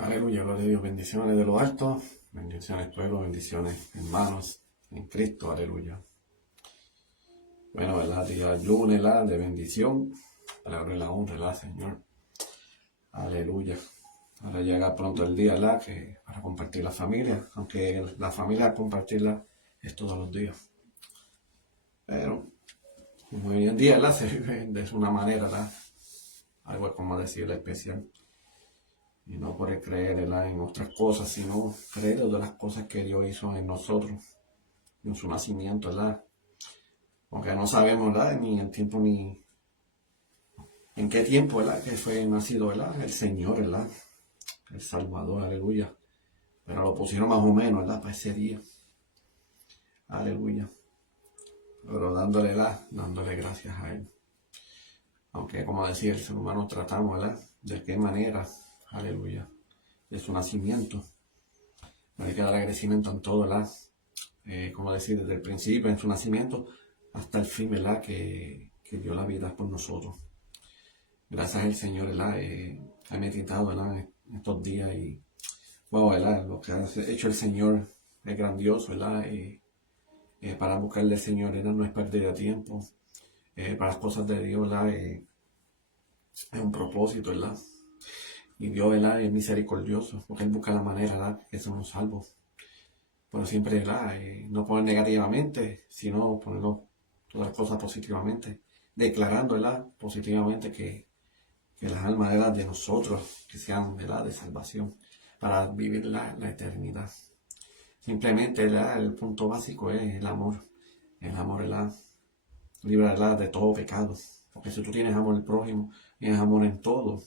Aleluya, gloria a Dios, bendiciones de lo alto, bendiciones pueblo, bendiciones hermanos en Cristo, aleluya. Bueno, ¿verdad? Día lunes, ¿verdad? De bendición, para la gloria y la honra, ¿verdad, Señor? Aleluya. Ahora llega pronto el día, ¿verdad? Que para compartir la familia, aunque la familia compartirla es todos los días. Pero, como hoy en día, ¿verdad? Se vive de una manera, ¿verdad? Algo como decirle especial. Y no por creer, ¿verdad? En otras cosas, sino creer de las cosas que Dios hizo en nosotros, en su nacimiento, ¿verdad? Aunque no sabemos, ¿verdad? Ni el tiempo ni en qué tiempo, ¿verdad? Que fue nacido, ¿verdad? El Señor, ¿verdad? El Salvador, aleluya. Pero lo pusieron más o menos, ¿verdad? Para ese día. Aleluya. Pero dándole, ¿verdad? Dándole gracias a Él. Aunque, como decía, el ser humano tratamos, ¿verdad? De qué manera, aleluya, de su nacimiento. No hay que dar agradecimiento en todo, ¿verdad? Como decir, desde el principio, en su nacimiento, hasta el fin, ¿verdad? Que dio la vida por nosotros. Gracias al Señor, ¿verdad? He meditado, ¿verdad? En estos días y, wow, ¿verdad? Lo que ha hecho el Señor es grandioso, ¿verdad? Para buscarle al Señor, ¿verdad? No es perder de tiempo. Para las cosas de Dios, ¿verdad? Es un propósito, ¿verdad? Y Dios, ¿verdad? Es misericordioso, porque Él busca la manera, ¿verdad? Que somos salvos. Pero siempre, ¿verdad? No poner negativamente, sino ponerlo todas las cosas positivamente. Declarando, ¿verdad? Positivamente que las almas, ¿verdad? De nosotros, que sean, ¿verdad? De salvación, para vivir la eternidad. Simplemente, ¿verdad? El punto básico es el amor. El amor, ¿verdad? Libra, ¿verdad? De todo pecado. Porque si tú tienes amor al prójimo, tienes amor en todo,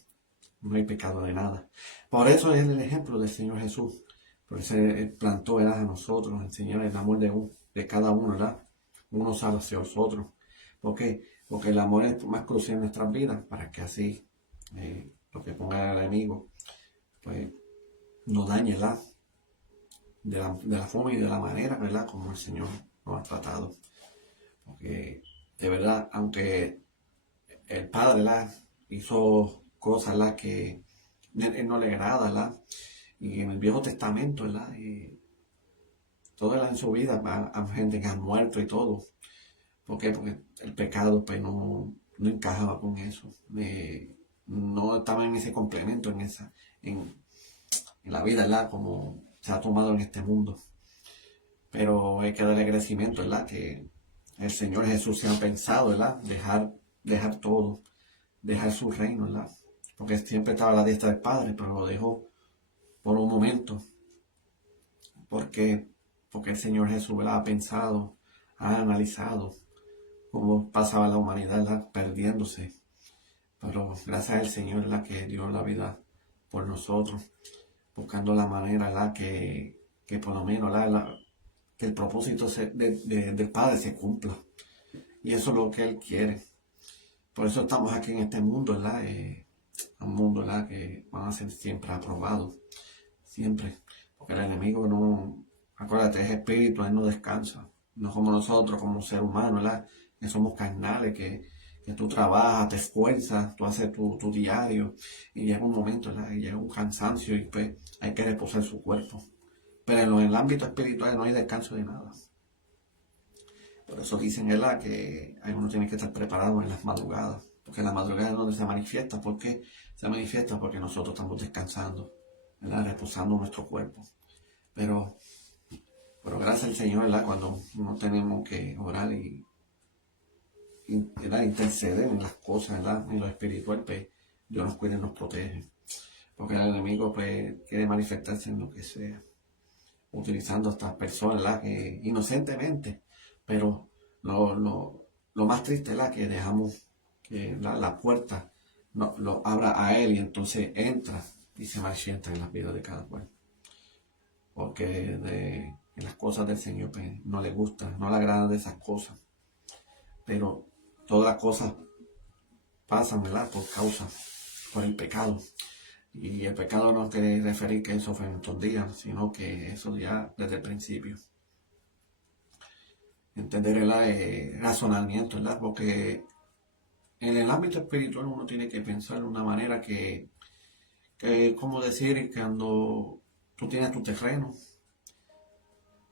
no hay pecado de nada. Por eso es el ejemplo del Señor Jesús. Por eso Él plantó, ¿verdad? A nosotros, enseñar el amor de cada uno, ¿verdad? Unos hacia los otros. ¿Por qué? Porque el amor es más crucial en nuestras vidas, para que así lo que ponga el enemigo, pues no dañe, ¿verdad? De la forma y de la manera, ¿verdad? Como el Señor nos ha tratado. Porque de verdad, aunque el Padre, ¿verdad? Hizo cosas, ¿verdad? Que Él no le agrada, ¿verdad? Y en el Viejo Testamento, ¿verdad? Todo en su vida, hay gente que ha muerto y todo. ¿Por qué? Porque el pecado pues no encajaba con eso. No estaba en ese complemento, en la vida, ¿verdad? Como se ha tomado en este mundo. Pero hay que darle agradecimiento, ¿verdad? Que el Señor Jesús se ha pensado, ¿verdad? Dejar todo, dejar su reino, ¿verdad? Porque siempre estaba a la diestra del Padre, pero lo dejó por un momento. ¿Por qué? Porque el Señor Jesús, ¿verdad? Ha pensado, ha analizado cómo pasaba la humanidad, ¿verdad? Perdiéndose. Pero gracias al Señor, ¿verdad? Que dio la vida por nosotros, buscando la manera, ¿verdad? Que por lo menos, ¿verdad? Que el propósito del Padre se cumpla. Y eso es lo que Él quiere. Por eso estamos aquí en este mundo, ¿verdad? Un mundo, ¿verdad? Que van a ser siempre aprobados. Siempre. Porque el enemigo no, acuérdate, es espíritu, Él no descansa. No como nosotros, como ser humano, ¿verdad? Que somos carnales, que tú trabajas, te esfuerzas, tú haces tu diario. Y llega un momento, ¿verdad? Y llega un cansancio y pues hay que reposar su cuerpo. Pero en el ámbito espiritual no hay descanso de nada. Por eso dicen, ¿verdad? Que uno tiene que estar preparado en las madrugadas. Porque en las madrugadas es donde se manifiesta. ¿Por qué se manifiesta? Porque nosotros estamos descansando, ¿verdad? Reposando nuestro cuerpo. Pero gracias al Señor, ¿verdad? Cuando no tenemos que orar ¿verdad? Interceder en las cosas, ¿verdad? En lo espiritual, pues Dios nos cuida y nos protege. Porque el enemigo, pues, quiere manifestarse en lo que sea, utilizando a estas personas, ¿verdad? Que inocentemente. Pero lo más triste, ¿verdad? Que dejamos que la puerta lo abra a él y entonces entra y se manifiesta en las vidas de cada cual. Porque en las cosas del Señor pues, no le gusta, no le agradan de esas cosas. Pero todas las cosas pasan, ¿verdad? Por el pecado. Y el pecado no quiere referir que eso fue en estos días, sino que eso ya desde el principio. Entender el razonamiento, ¿verdad? Porque en el ámbito espiritual uno tiene que pensar de una manera que Que es como decir que cuando tú tienes tu terreno,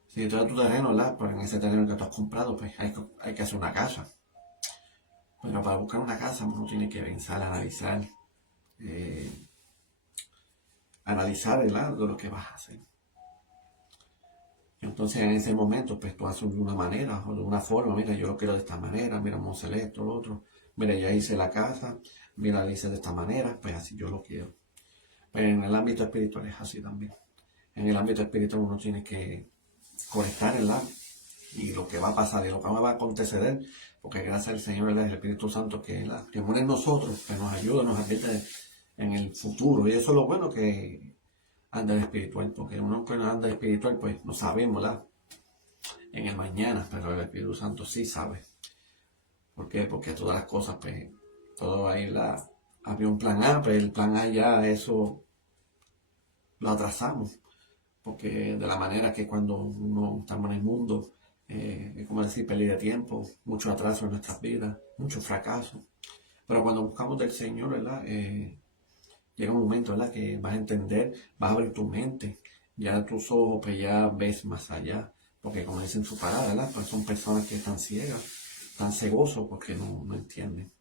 si tú tienes tu terreno, ¿verdad? Pues en ese terreno que tú has comprado, pues hay que hacer una casa. Pero para buscar una casa uno tiene que pensar, eh, analizar, ¿verdad? De lo que vas a hacer. Entonces en ese momento, pues tú haces de una manera o de una forma, mira, yo lo quiero de esta manera, mira, vamos a hacer esto, lo otro, mira, ya hice la casa, mira, la hice de esta manera, pues así yo lo quiero. Pero en el ámbito espiritual es así también. En el ámbito espiritual uno tiene que conectar el alma y lo que va a pasar y lo que va a acontecer, porque gracias al Señor, el Espíritu Santo que muere en nosotros, que nos ayuda, nos advierte en el futuro. Y eso es lo bueno que anda espiritual, porque uno que no anda espiritual, pues no sabemos, ¿verdad? En el mañana, pero el Espíritu Santo sí sabe. ¿Por qué? Porque todas las cosas, pues, todo ahí había un plan A, pero el plan A ya eso lo atrasamos. Porque de la manera que cuando uno estamos en el mundo, es como decir, pérdida de tiempo, mucho atraso en nuestras vidas, mucho fracaso. Pero cuando buscamos del Señor, ¿verdad? Llega un momento, ¿verdad? Que vas a entender, vas a abrir tu mente, ya tus ojos, pues ya ves más allá. Porque como dicen su palabra, ¿verdad? Pues son personas que están ciegas, están cegosos porque no entienden.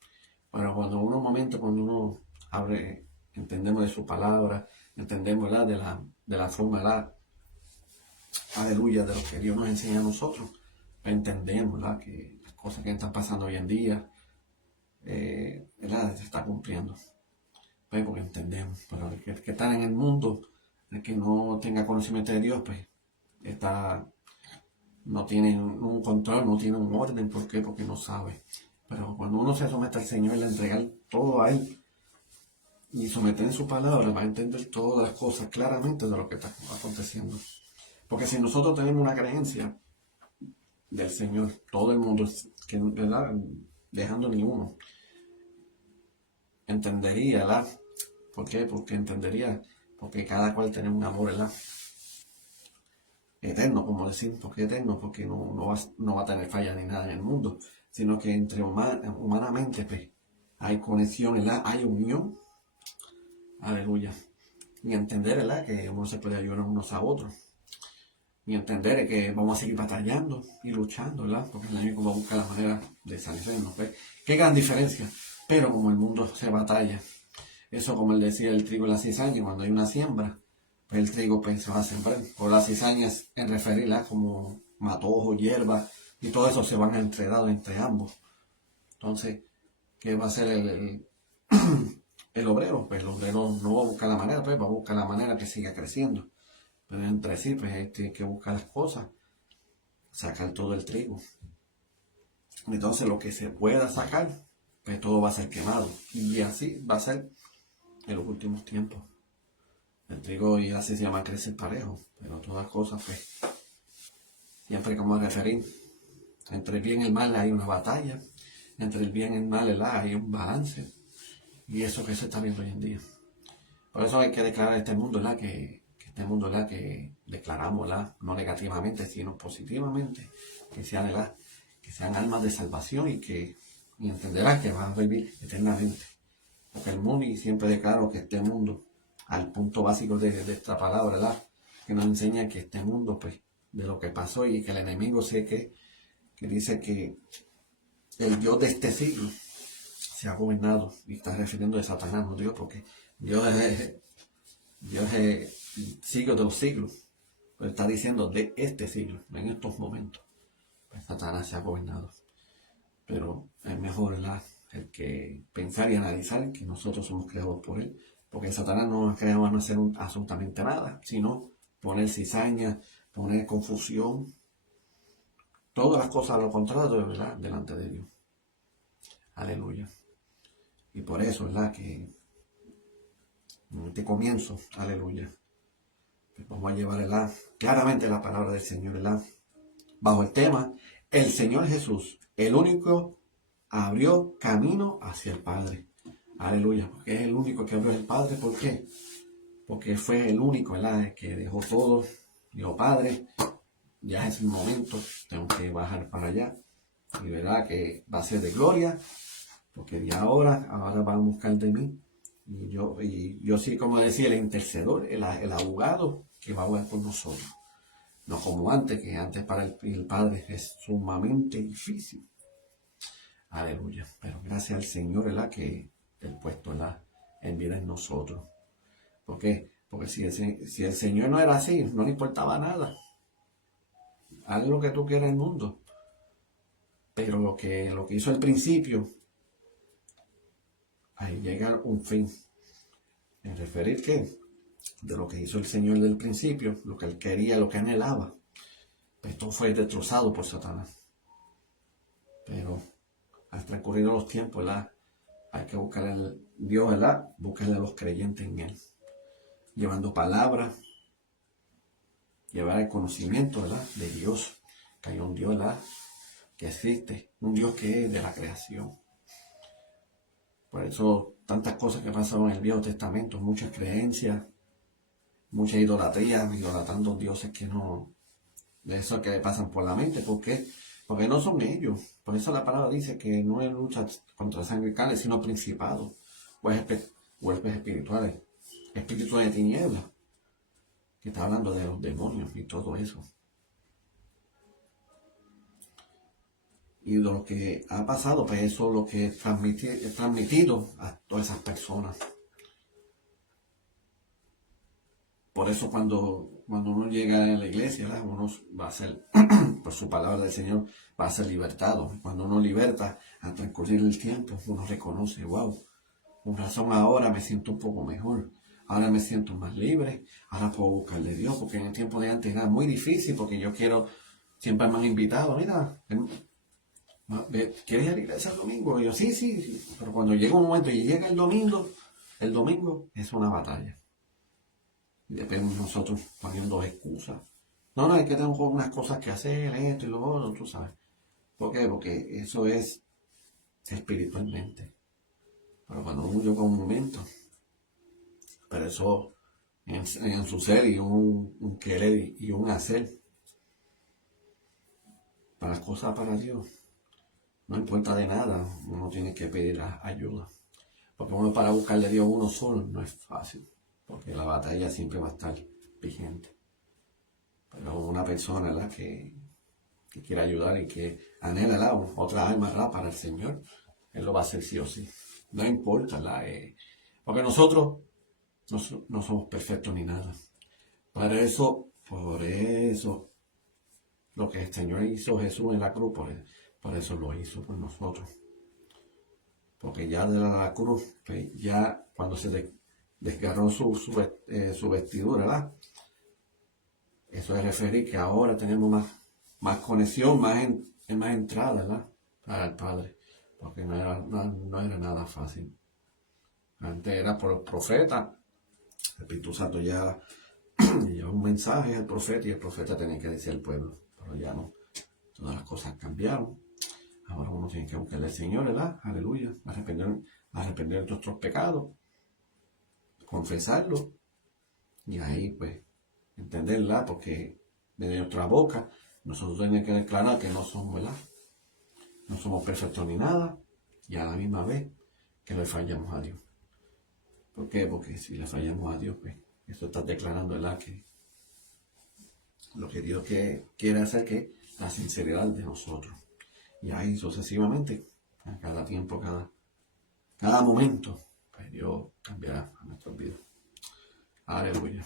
Pero cuando un momento, cuando uno abre, entendemos de su palabra, entendemos, ¿verdad? De la forma, ¿verdad? Aleluya, de lo que Dios nos enseña a nosotros, entendemos, ¿verdad? Que las cosas que están pasando hoy en día, ¿verdad? Se está cumpliendo. Pues porque entendemos, pero el que está en el mundo, el que no tenga conocimiento de Dios, pues no tiene un control, no tiene un orden. ¿Por qué? Porque no sabe. Pero cuando uno se somete al Señor, le entregar todo a Él y someter en su palabra, va a entender todas las cosas claramente de lo que está aconteciendo. Porque si nosotros tenemos una creencia del Señor, todo el mundo, que, ¿verdad? Dejando ni uno, entendería, ¿verdad? ¿Por qué? Porque entendería, porque cada cual tiene un amor, ¿verdad? Eterno, como decir, ¿por qué eterno? Porque no va a tener falla ni nada en el mundo, sino que entre humanamente, pues, hay conexión, ¿verdad? Hay unión, aleluya. Y entender, ¿verdad? Que uno se puede ayudar unos a otros. Y entender que vamos a seguir batallando y luchando, ¿verdad? Porque el enemigo va a buscar la manera de salirnos, ¿ves? Qué gran diferencia. Pero como el mundo se batalla, eso como él decía, el trigo y la cizaña, cuando hay una siembra, pues el trigo pues, se va a sembrar. O las cizañas en referirla como matojo, hierba, y todo eso se van a enredar entre ambos. Entonces, ¿qué va a hacer el obrero? Pues el obrero no va a buscar la manera, pues va a buscar la manera que siga creciendo. Pero entre sí, pues hay que buscar las cosas, sacar todo el trigo. Entonces lo que se pueda sacar, pues todo va a ser quemado. Y así va a ser en los últimos tiempos. El trigo y la cizaña van a crecer parejo, pero todas cosas, pues, siempre como referir, entre el bien y el mal hay una batalla, entre el bien y el mal, ¿verdad? Hay un balance. Y eso que se está viendo hoy en día. Por eso hay que declarar a este mundo, ¿verdad? Que este mundo, ¿verdad? Que declaramos, ¿verdad? No negativamente, sino positivamente, que sean, ¿verdad? Que sean almas de salvación y entenderás que van a vivir eternamente. Porque el mundo, y siempre declaro que este mundo, al punto básico de esta palabra, ¿verdad? Que nos enseña que este mundo, pues, de lo que pasó y que el enemigo sé que dice que el Dios de este siglo se ha gobernado, y está refiriendo a Satanás, no Dios, porque Dios es siglo de los siglos, pero está diciendo de este siglo, en estos momentos, pues Satanás se ha gobernado. Pero es mejor, ¿verdad? El que pensar y analizar que nosotros somos creados por él, porque Satanás no nos crea a no hacer absolutamente nada, sino poner cizaña, poner confusión, todas las cosas a lo contrario, ¿verdad? Delante de Dios. Aleluya. Y por eso, ¿verdad? Que en este comienzo, aleluya, pues vamos a llevar, ¿verdad? Claramente la palabra del Señor, ¿verdad? Bajo el tema, el Señor Jesús, el único, abrió camino hacia el Padre. Aleluya, porque es el único que abrió el Padre. ¿Por qué? Porque fue el único, ¿verdad? Que dejó todo. Dijo, Padre, ya es el momento, tengo que bajar para allá. Y verá que va a ser de gloria, porque de ahora van a buscar de mí. Y yo sí, como decía, el intercedor, el abogado que va a hablar por nosotros. No como antes, que antes para el Padre es sumamente difícil. Aleluya. Pero gracias al Señor, ¿verdad? Que el puesto, ¿verdad? En vida en nosotros. ¿Por qué? Porque si el Señor no era así, no le importaba nada. Haz lo que tú quieras en el mundo. Pero lo que hizo al principio, ahí llega un fin. En referir que de lo que hizo el Señor del principio, lo que él quería, lo que anhelaba, pues esto fue destrozado por Satanás. Pero al transcurrir los tiempos, ¿verdad? Hay que buscar a Dios, ¿verdad? Buscarle a los creyentes en Él. Llevando palabras, llevar el conocimiento, ¿verdad? De Dios. Que hay un Dios, ¿verdad? Que existe. Un Dios que es de la creación. Por eso, tantas cosas que pasaron en el Viejo Testamento, muchas creencias, mucha idolatría, idolatrando dioses que no, de eso que pasan por la mente. ¿Por qué? Porque no son ellos. Por eso la palabra dice que no es lucha contra sangre y carne, sino principados, huestes espirituales, espíritu de tinieblas, que está hablando de los demonios y todo eso. Y de lo que ha pasado, pues eso es lo que es transmitido a todas esas personas. Por eso cuando uno llega a la iglesia, ¿verdad? Uno va a ser, por su palabra del Señor, va a ser libertado. Cuando uno liberta, al transcurrir el tiempo, uno reconoce, wow, con razón ahora me siento un poco mejor. Ahora me siento más libre. Ahora puedo buscarle a Dios, porque en el tiempo de antes era muy difícil, porque siempre me han invitado, mira, ¿quieres ir a la iglesia el domingo? Y yo, sí. Pero cuando llega un momento y llega el domingo es una batalla. Y depende de nosotros poniendo excusas. No, es que tengo unas cosas que hacer, esto y lo otro, tú sabes. ¿Por qué? Porque eso es espiritualmente. Pero cuando uno llega un momento, pero eso en su ser y un querer y un hacer, para las cosas para Dios, no importa de nada, uno tiene que pedir ayuda. Porque uno para buscarle a Dios uno solo no es fácil, porque la batalla siempre va a estar vigente. Pero una persona, ¿verdad? que quiere ayudar y que anhela otra alma, ¿verdad? Para el Señor, Él lo va a hacer sí o sí. No importa, ¿verdad? Porque nosotros no somos perfectos ni nada. Por eso, lo que el Señor hizo Jesús en la cruz, por eso lo hizo por nosotros. Porque ya de la cruz, pues, ya cuando se desgarró su vestidura, ¿verdad? Eso es referir que ahora tenemos más conexión, más entrada, ¿verdad? Para el Padre. Porque no era nada fácil. Antes era por los profetas. El Espíritu Santo ya llevaba un mensaje al profeta y el profeta tenía que decir al pueblo. Pero ya no. Todas las cosas cambiaron. Ahora uno tiene que buscarle al Señor, ¿verdad? Aleluya. Arrepender de nuestros pecados. Confesarlo. Y ahí, pues, entenderla, porque de nuestra boca nosotros tenemos que declarar que no somos, ¿verdad? No somos perfectos ni nada, y a la misma vez que le fallamos a Dios. ¿Por qué? Porque si le fallamos a Dios, pues eso está declarando, ¿verdad? Que lo que Dios quiere hacer, que la sinceridad de nosotros. Y ahí sucesivamente, a cada tiempo, cada momento, pues Dios cambiará a nuestras vidas. Aleluya.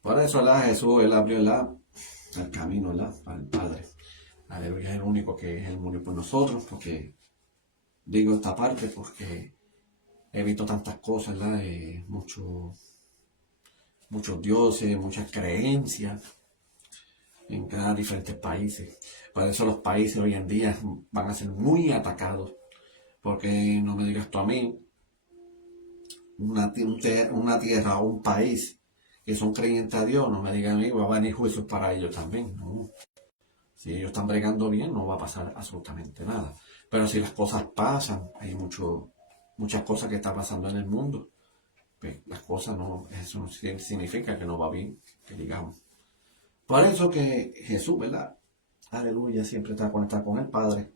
Por eso, ¿verdad? Jesús, Él abrió el camino, ¿verdad? Para el Padre. Aleluya, es el único que Él murió por nosotros, porque digo esta parte porque he visto tantas cosas, ¿verdad? Muchos dioses, muchas creencias en cada diferentes países. Por eso los países hoy en día van a ser muy atacados, porque no me digas tú a mí, una tierra o un país que son creyentes a Dios, no me digan a mí, va a venir juicios para ellos también, ¿no? Si ellos están bregando bien, no va a pasar absolutamente nada. Pero si las cosas pasan, hay muchas cosas que están pasando en el mundo, pues las cosas eso no significa que no va bien, que digamos. Por eso que Jesús, ¿verdad? Aleluya, siempre está conectado con el Padre.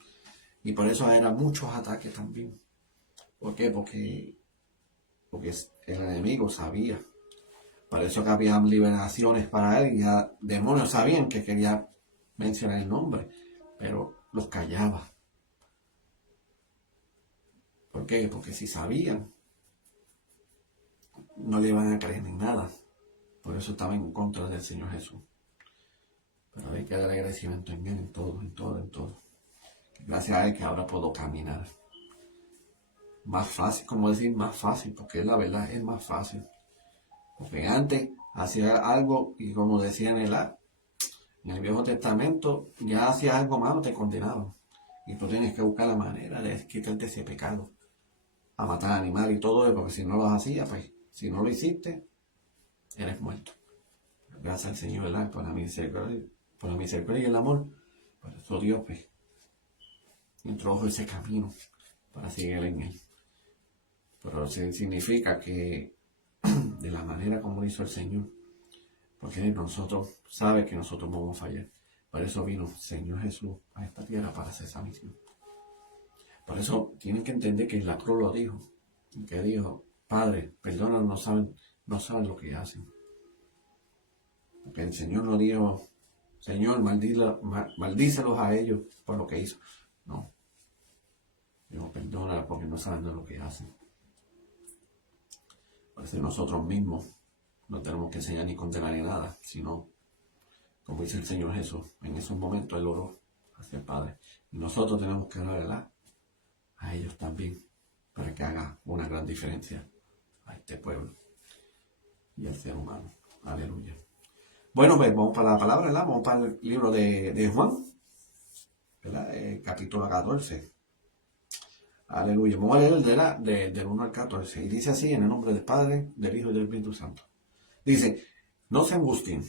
Y por eso eran muchos ataques también. ¿Por qué? Porque el enemigo sabía. Por eso que había liberaciones para él y ya demonios sabían que quería mencionar el nombre, pero los callaba. ¿Por qué? Porque si sabían, no le iban a creer en nada. Por eso estaba en contra del Señor Jesús. Pero hay que dar agradecimiento en Él, en todo, en todo, en todo. Gracias a Él que ahora puedo caminar. Más fácil, como decir, más fácil, porque la verdad es más fácil. Porque antes hacía algo y como decía en el Viejo Testamento, ya hacía algo malo, te condenaban. Y tú tienes que buscar la manera de quitarte ese pecado. A matar animales y todo eso, porque si no lo hacías, pues, si no lo hiciste, eres muerto. Gracias al Señor, ¿verdad? Por la misericordia y el amor. Por eso Dios, pues, introdujo ese camino para seguir en Él. Pero significa que de la manera como lo hizo el Señor, porque nosotros sabe que nosotros vamos a fallar. Por eso vino el Señor Jesús a esta tierra para hacer esa misión. Por eso tienen que entender que en la cruz lo dijo, que dijo, Padre, perdona, no saben lo que hacen. Porque el Señor no dijo, Señor, maldícelos a ellos por lo que hizo. No. Dijo, perdona porque no saben lo que hacen. Por eso nosotros mismos no tenemos que enseñar ni condenar ni nada, sino, como dice el Señor Jesús, en esos momentos Él oró hacia el Padre. Y nosotros tenemos que orar a ellos también, para que haga una gran diferencia a este pueblo y al ser humano. Aleluya. Bueno, pues vamos para la palabra, ¿verdad? Vamos para el libro de Juan, ¿verdad? Capítulo 14. Aleluya. Vamos a leer del 1 al 14. Y dice así, en el nombre del Padre, del Hijo y del Espíritu Santo. Dice, no se angustien.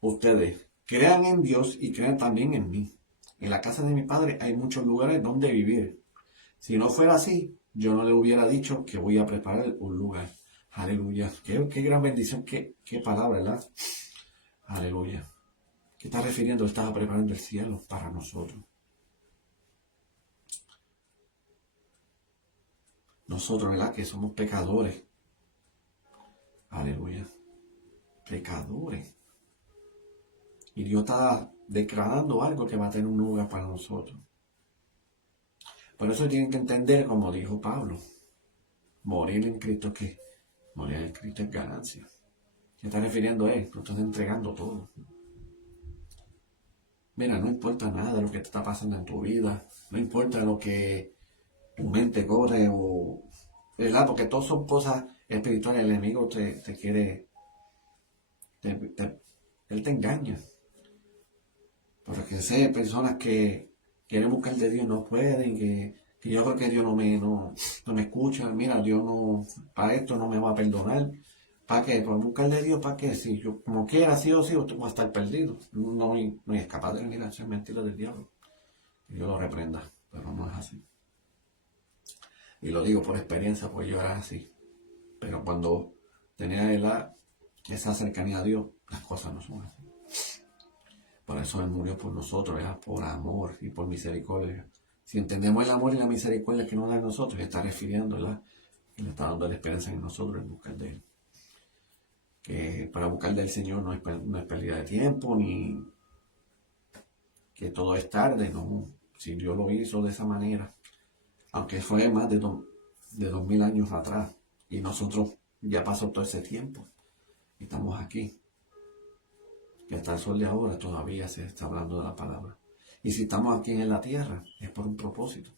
Ustedes crean en Dios y crean también en mí. En la casa de mi Padre hay muchos lugares donde vivir. Si no fuera así, yo no le hubiera dicho que voy a preparar un lugar. Aleluya. Qué gran bendición, qué palabra, ¿verdad? Aleluya. ¿Qué está refiriendo? Estaba preparando el cielo para nosotros. Nosotros, ¿verdad? Que somos pecadores. Aleluya. Pecadores. Y Dios está declarando algo que va a tener un lugar para nosotros. Por eso tienen que entender, como dijo Pablo, morir en Cristo, ¿qué? Morir en Cristo es ganancia. ¿Qué está refiriendo a él? Tú estás entregando todo. Mira, no importa nada de lo que te está pasando en tu vida, no importa lo que tu mente corre o, ¿verdad? Porque todas son cosas espirituales. El enemigo te quiere, él te engaña. Porque sé personas que quieren buscar de Dios y no pueden, que yo creo que Dios no me escucha. Mira, Dios no, para esto no me va a perdonar. ¿Para qué? Por buscar de Dios, ¿para qué? Si yo como quiera, sí o sí, usted va a estar perdido. No hay escapar de la mentira del diablo. Que Dios lo reprenda, pero no es así. Y lo digo por experiencia, pues yo era así. Pero cuando tenía esa cercanía a Dios, las cosas no son así. Por eso Él murió por nosotros, ¿verdad? Por amor y por misericordia. Si entendemos el amor y la misericordia que nos da a nosotros, está refiriendo, ¿verdad? Que le está dando la esperanza en nosotros en buscar de Él. Que para buscar del Señor no es pérdida de tiempo, ni que todo es tarde, no. Si Dios lo hizo de esa manera, aunque fue más de 2000 años atrás, y nosotros ya pasó todo ese tiempo, y estamos aquí. Que hasta el sol de ahora todavía se está hablando de la palabra. Y si estamos aquí en la tierra, es por un propósito.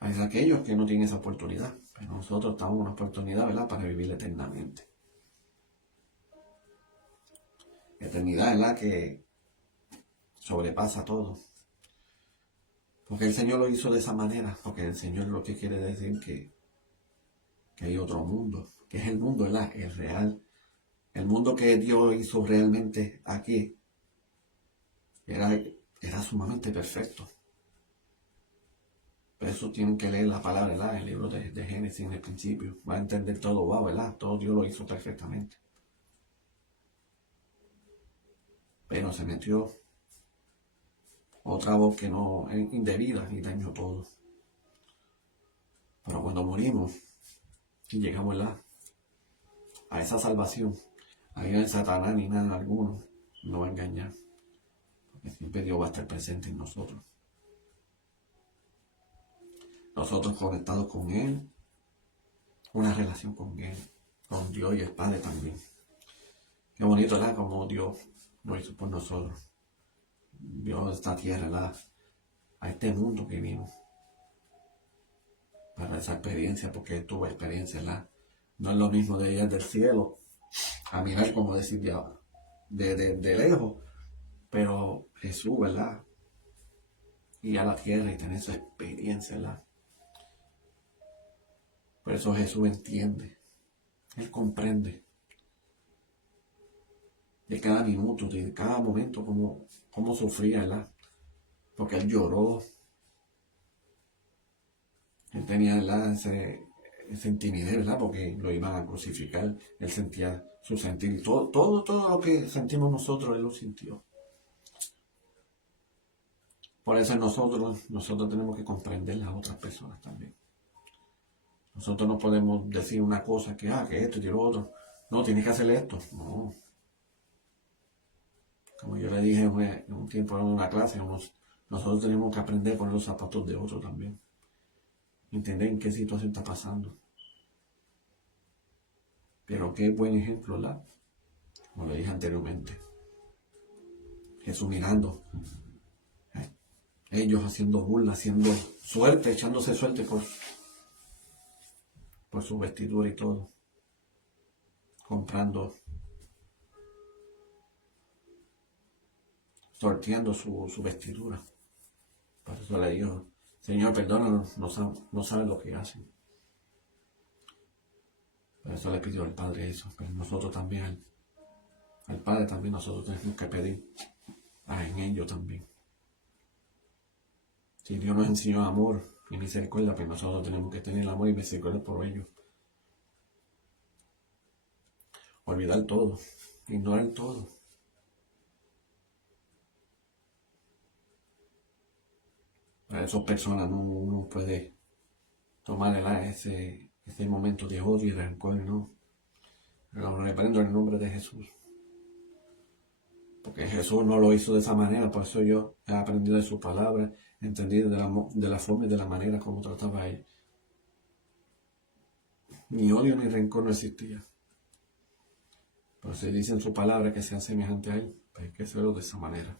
Hay aquellos que no tienen esa oportunidad, pero nosotros estamos en una oportunidad, ¿verdad?, para vivir eternamente. Eternidad, ¿verdad?, que sobrepasa todo. Porque el Señor lo hizo de esa manera, porque el Señor lo que quiere decir que hay otro mundo, que es el mundo, ¿verdad?, el real. El mundo que Dios hizo realmente aquí era sumamente perfecto. Por eso tienen que leer la palabra, ¿verdad?, el libro de Génesis en el principio. Va a entender todo, ¿verdad? Todo Dios lo hizo perfectamente. Pero se metió otra voz que no es indebida y dañó todo. Pero cuando morimos y llegamos a esa salvación, ahí no hay Satanás ni nada alguno nos va a engañar, porque siempre Dios va a estar presente en nosotros. Nosotros conectados con Él, una relación con Él, con Dios y el Padre también. Qué bonito, ¿verdad? Como Dios lo hizo por nosotros. Dios esta tierra, ¿verdad? A este mundo que vino. Para esa experiencia, porque Él tuvo experiencia, ¿verdad? No es lo mismo de ir del cielo a mirar, como decir, de lejos. Pero Jesús, ¿verdad? Ir a la tierra y tener esa experiencia, ¿verdad? Por eso Jesús entiende. Él comprende. De cada minuto, de cada momento, cómo sufría, ¿verdad? Porque Él lloró. Él tenía, ¿verdad? Ese intimidad, ¿verdad? Porque lo iban a crucificar. Él sentía su sentir. Todo lo que sentimos nosotros, Él lo sintió. Por eso nosotros tenemos que comprender las otras personas también. Nosotros no podemos decir una cosa que esto y lo otro. No, tienes que hacer esto. No. Como yo le dije en un tiempo en una clase, nosotros tenemos que aprender a poner los zapatos de otro también. Entender en qué situación está pasando. Pero qué buen ejemplo, ¿verdad? Como le dije anteriormente. Jesús mirando. Ellos haciendo burla, haciendo suerte, echándose suerte por su vestidura y todo. Comprando, sorteando su vestidura. Por eso le dijo, Señor, perdónanos, no saben lo que hacen. Por eso le pidió al Padre eso. Pero nosotros también, al Padre también nosotros tenemos que pedir en ellos también. Si Dios nos enseñó amor y misericordia, pues nosotros tenemos que tener amor y misericordia por ellos. Olvidar todo, ignorar todo. Para esas personas no puede tomar ese momento de odio y rencor, ¿no? Lo reprendo en el nombre de Jesús. Porque Jesús no lo hizo de esa manera, por eso yo he aprendido de su palabra, he entendido de la forma y de la manera como trataba a él. Ni odio ni rencor no existía. Pero si dice en su palabra que sea semejante a él, pues hay que hacerlo de esa manera.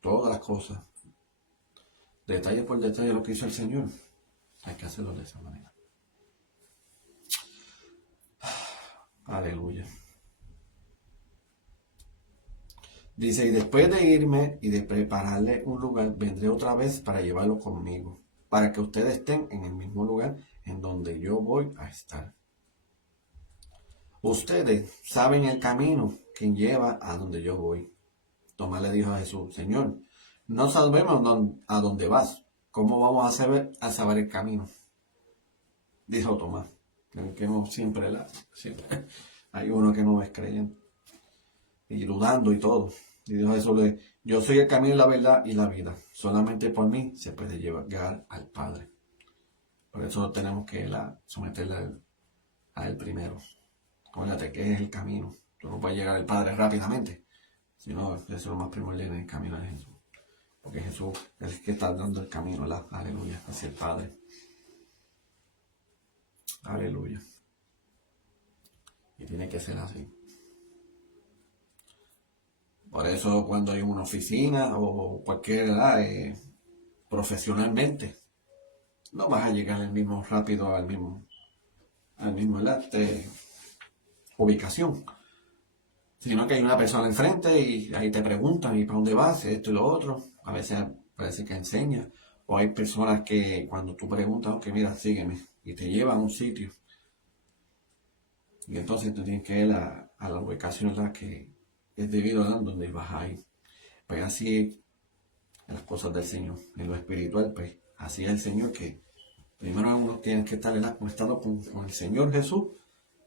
Todas las cosas, detalle por detalle lo que hizo el Señor, hay que hacerlo de esa manera. Aleluya. Dice, y después de irme y de prepararle un lugar, vendré otra vez para llevarlo conmigo, para que ustedes estén en el mismo lugar en donde yo voy a estar. Ustedes saben el camino que lleva a donde yo voy. Tomás le dijo a Jesús, Señor, no sabemos a dónde vas. ¿Cómo vamos a saber el camino? Dijo Tomás, que no siempre hay uno que no es creyente y dudando y todo. Y dijo Jesús, yo soy el camino, la verdad y la vida. Solamente por mí se puede llegar al Padre. Por eso tenemos que someterle a él primero. Acuérdate que es el camino. Tú no puedes llegar al Padre rápidamente. Sino eso es lo más primordial en el camino de Jesús. Porque Jesús es el que está dando el camino, aleluya, hacia el Padre. Aleluya. Y tiene que ser así. Por eso cuando hay una oficina o cualquier profesionalmente, no vas a llegar al mismo rápido al mismo ubicación. Sino que hay una persona enfrente y ahí te preguntan, ¿y para dónde vas? Esto y lo otro. A veces parece que enseña. O hay personas que cuando tú preguntas, ok, mira, sígueme. Y te llevan a un sitio. Y entonces tú tienes que ir a la ubicación que es debido a donde vas a ir. Pues así en las cosas del Señor. En lo espiritual, pues así es el Señor, que primero uno tiene que estar conectado con el Señor Jesús.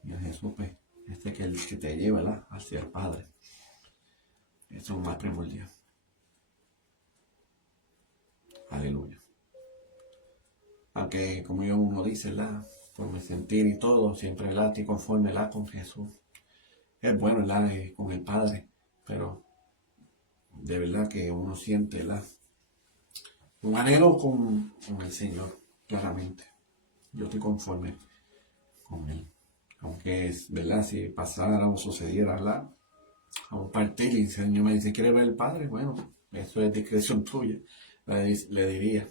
Y el Jesús, pues, que el que te lleva hacia el Padre. Eso es lo más primordial. Aleluya. aunque como yo uno dice, por mi sentir y todo, siempre estoy conforme con Jesús. Es bueno con el Padre, pero de verdad que uno siente un anhelo con el Señor, claramente. Yo estoy conforme con Él. Aunque es verdad, si pasara o sucediera, a un partir y el Señor me dice, ¿quiere ver el Padre? Bueno, eso es discreción tuya. Le diría,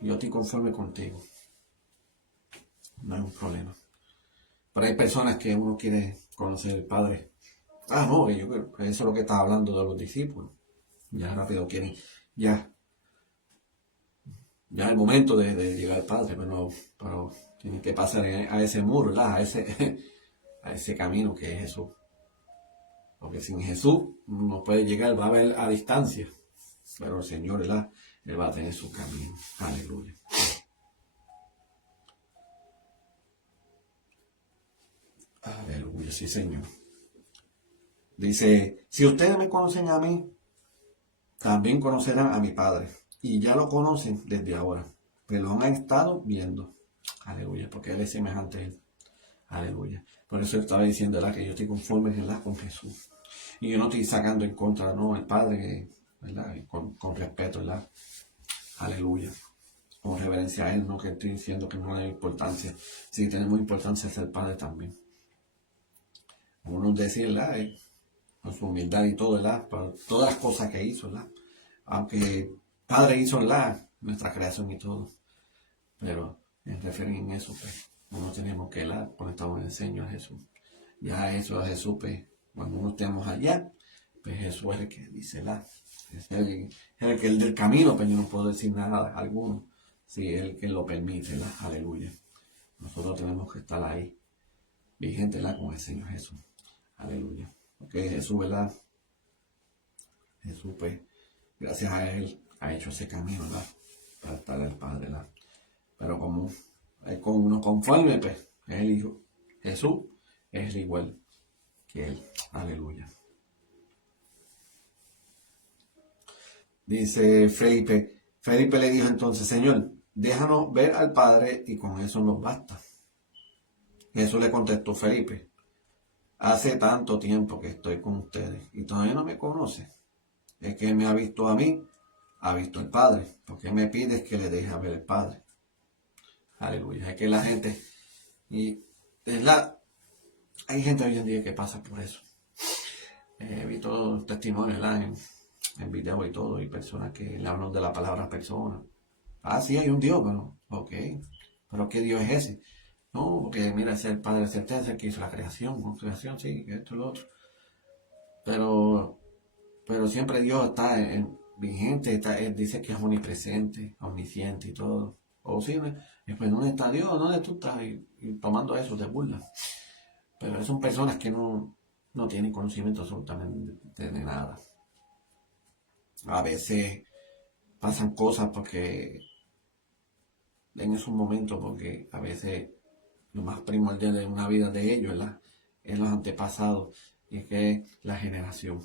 yo estoy conforme contigo. No hay un problema. Pero hay personas que uno quiere conocer al Padre. No, yo creo que eso es lo que está hablando de los discípulos. Ya rápido quieren, ya es el momento de llegar al Padre, pero tienen que pasar a ese muro, ¿verdad? A ese camino que es Jesús. Porque sin Jesús no puede llegar, va a haber a distancia. Pero el Señor, ¿verdad? Él va a tener su camino. Aleluya. Aleluya, sí, Señor. Dice, si ustedes me conocen a mí, también conocerán a mi Padre. Y ya lo conocen desde ahora. Pero lo han estado viendo. Aleluya, porque Él es semejante a Él. Aleluya. Por eso estaba diciendo, ¿verdad? Que yo estoy conforme, ¿verdad? Con Jesús. Y yo no estoy sacando en contra, no, el Padre, ¿verdad? Con respeto, ¿verdad? Aleluya. Con reverencia a Él, no que estoy diciendo que no hay importancia. Sí, tenemos importancia ser Padre también. Uno decir, ¿verdad? Con su humildad y todo, ¿verdad? Por todas las cosas que hizo, ¿verdad? Aunque Padre hizo, ¿verdad? Nuestra creación y todo. Pero en referir en eso, pues, no tenemos que, ¿verdad? Cuando estamos en el Señor Jesús. Ya eso a Jesús, pues, cuando no estemos allá, pues Jesús es el que dice, es el que el del camino, pues yo no puedo decir nada alguno, si es el que lo permite, aleluya. Nosotros tenemos que estar ahí, vigente, con el Señor Jesús, aleluya. Porque Jesús, ¿verdad? Jesús, pues, gracias a Él, ha hecho ese camino, ¿verdad? Para estar al Padre, ¿verdad? Pero como es con uno conforme, pues, es el Hijo. Jesús es igual que Él, aleluya. Dice Felipe le dijo entonces, Señor, déjanos ver al Padre y con eso nos basta. Jesús le contestó, Felipe, hace tanto tiempo que estoy con ustedes y todavía no me conoce. Es que me ha visto a mí, ha visto al Padre. ¿Por qué me pides que le deje ver al Padre? Aleluya. Es que la gente, hay gente hoy en día que pasa por eso. He visto testimonios en video y todo, y personas que le hablan de la palabra persona. Sí, hay un Dios, pero, ok. ¿Pero qué Dios es ese? No, porque mira, ese es el Padre de certeza que hizo la creación, sí, esto y lo otro. Pero siempre Dios está vigente, Él dice que es omnipresente, omnisciente y todo. O sí, pues ¿dónde está Dios? ¿Dónde tú estás? Y tomando eso te burlas. Pero son personas que no tienen conocimiento absolutamente de nada. A veces pasan cosas porque en esos momentos, porque a veces lo más primordial de una vida de ellos es los antepasados, y es que la generación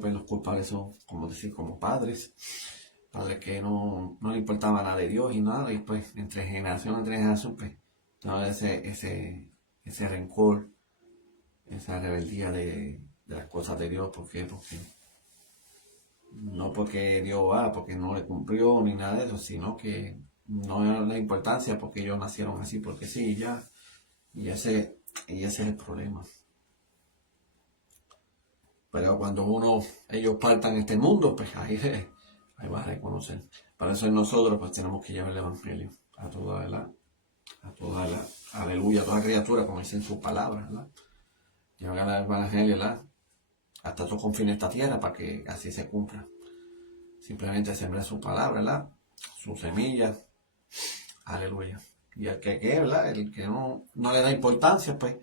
pues los culpables son, como decir, como padres que no le importaba nada de Dios y nada, y pues entre generación pues todo ese rencor, esa rebeldía de las cosas de Dios. ¿Por qué? Porque no porque Dios porque no le cumplió ni nada de eso, sino que no era la importancia porque ellos nacieron así, porque sí, ya. Y ese es el problema. Pero cuando ellos partan este mundo, pues ahí va a reconocer. Para eso nosotros pues tenemos que llevar el Evangelio a toda aleluya, a toda criatura, como dicen sus palabras, ¿verdad? Llevar el Evangelio, ¿verdad? Hasta todo confín en esta tierra para que así se cumpla. Simplemente sembrar su palabra, ¿verdad? Su semilla, aleluya. Y el que ¿verdad? El que no le da importancia, pues,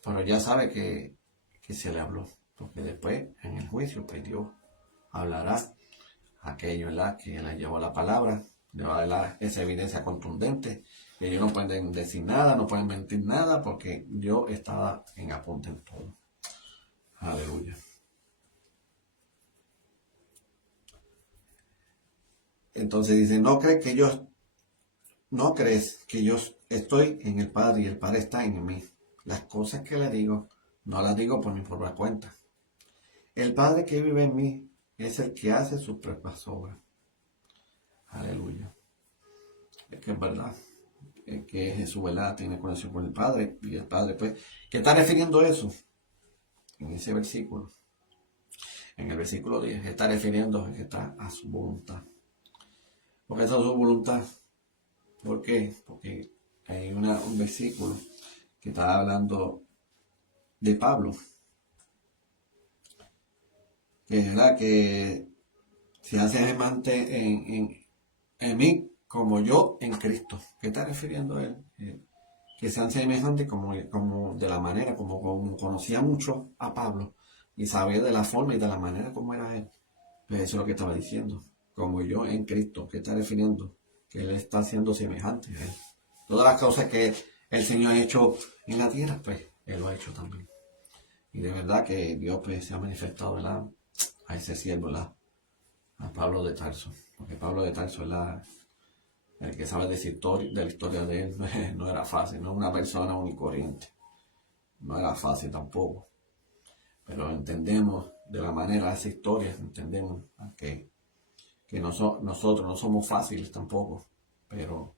pero ya sabe que se le habló. Porque después, en el juicio, pues Dios hablará a aquellos, ¿verdad? Que le llevó la palabra, le va a dar esa evidencia contundente. Que ellos no pueden decir nada, no pueden mentir nada, porque Dios estaba en apunte en todo. Aleluya. Entonces dice, ¿no crees que yo no crees que yo estoy en el Padre y el Padre está en mí. Las cosas que le digo, no las digo por mi propia cuenta. El Padre que vive en mí es el que hace sus propias obras. Aleluya. Es que es verdad. Es que Jesús, ¿verdad? Tiene conexión con el Padre. Y el Padre, pues, ¿qué está refiriendo eso? En ese versículo. En el versículo 10 está refiriendo a que está a su voluntad. ¿Por qué está a su voluntad? ¿Por qué? Porque hay un versículo que está hablando de Pablo. Que es verdad que se hace semejante en mí como yo en Cristo. ¿Qué está refiriendo él? Que sean semejantes como de la manera, como conocía mucho a Pablo y sabía de la forma y de la manera como era él. Pues eso es lo que estaba diciendo. Como yo en Cristo. ¿Qué está refiriendo? Que él está siendo semejante a él. Todas las cosas que el Señor ha hecho en la tierra, pues él lo ha hecho también. Y de verdad que Dios pues, se ha manifestado, ¿verdad?, a ese siervo, ¿verdad?, a Pablo de Tarso. Porque Pablo de Tarso, ¿verdad?, el que sabe de la historia de él, no era fácil, no es una persona unicorriente. No era fácil tampoco. Pero entendemos de la manera de esa historia, entendemos que nosotros no somos fáciles tampoco. Pero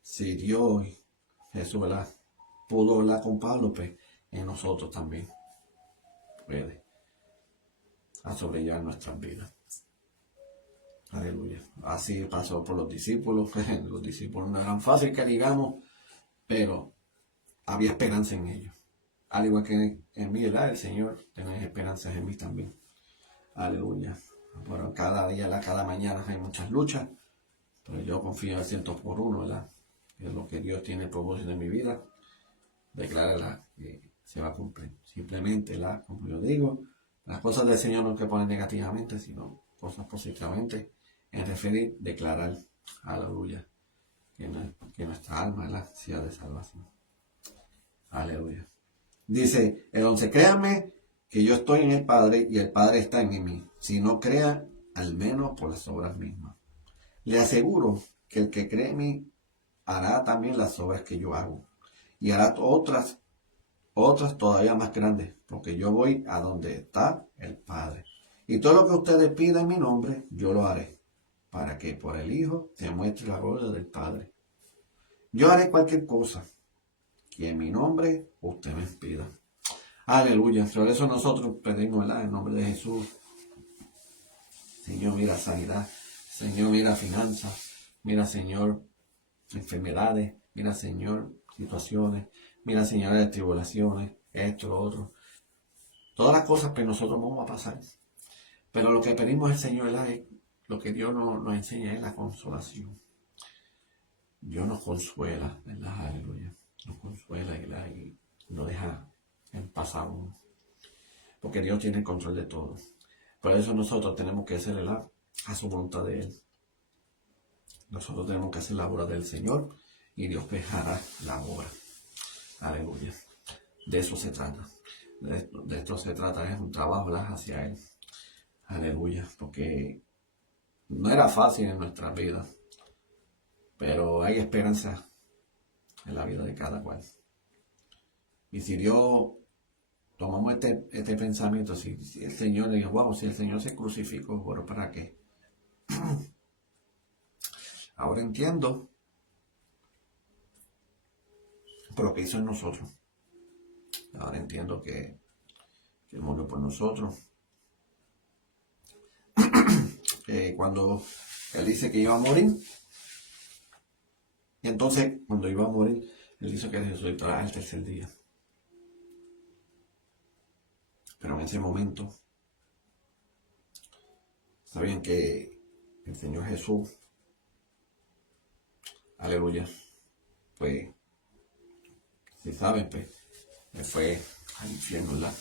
si Dios, Jesús, ¿verdad?, pudo hablar con Pablo, pues en nosotros también puede a sobrellevar nuestras vidas. Aleluya. Así pasó por los discípulos. Los discípulos no eran fáciles que digamos, pero había esperanza en ellos. Al igual que en mí, ¿verdad?, el Señor tiene esperanzas en mí también. Aleluya. Bueno, cada día, cada mañana hay muchas luchas, pero yo confío al 100%, ¿verdad?, en lo que Dios tiene propósito en mi vida. Declárala que se va a cumplir. Simplemente, ¿verdad?, como yo digo, las cosas del Señor no hay que poner negativamente, sino cosas positivamente, en referir, declarar, aleluya, que nuestra alma, ¿verdad?, sea de salvación. Aleluya. Dice el 11, créanme que yo estoy en el Padre y el Padre está en mí. Si no crean, al menos por las obras mismas. Le aseguro que el que cree en mí hará también las obras que yo hago. Y hará otras todavía más grandes, porque yo voy a donde está el Padre. Y todo lo que ustedes pidan en mi nombre, yo lo haré, para que por el Hijo se muestre la gloria del Padre. Yo haré cualquier cosa que en mi nombre usted me pida. Aleluya. Por eso nosotros pedimos, ¿verdad?, en nombre de Jesús. Señor, mira sanidad. Señor, mira finanzas. Mira, Señor, enfermedades. Mira, Señor, situaciones. Mira, Señor, tribulaciones. Esto, lo otro. Todas las cosas que nosotros vamos a pasar. Pero lo que pedimos al Señor, ¿verdad?, es lo que Dios nos enseña es la consolación. Dios nos consuela, ¿verdad? Aleluya. Nos consuela, ¿verdad?, y nos deja en paz aún. Porque Dios tiene el control de todo. Por eso nosotros tenemos que hacer, ¿verdad?, a su voluntad de Él. Nosotros tenemos que hacer la obra del Señor y Dios hará la obra. Aleluya. De eso se trata. De esto se trata, es un trabajo, ¿verdad?, hacia Él. Aleluya. Porque no era fácil en nuestras vidas, pero hay esperanza en la vida de cada cual. Y si Dios, tomamos este pensamiento, si el Señor dice, wow, si el Señor se crucificó, ¿pero para qué? Ahora entiendo lo que hizo en nosotros. Ahora entiendo que Él murió por nosotros. Cuando Él dice que iba a morir, y entonces cuando iba a morir, Él dice que resucitará al tercer día. Pero en ese momento, sabían que el Señor Jesús, aleluya, pues, si saben, pues, Él fue al infierno, ¿verdad?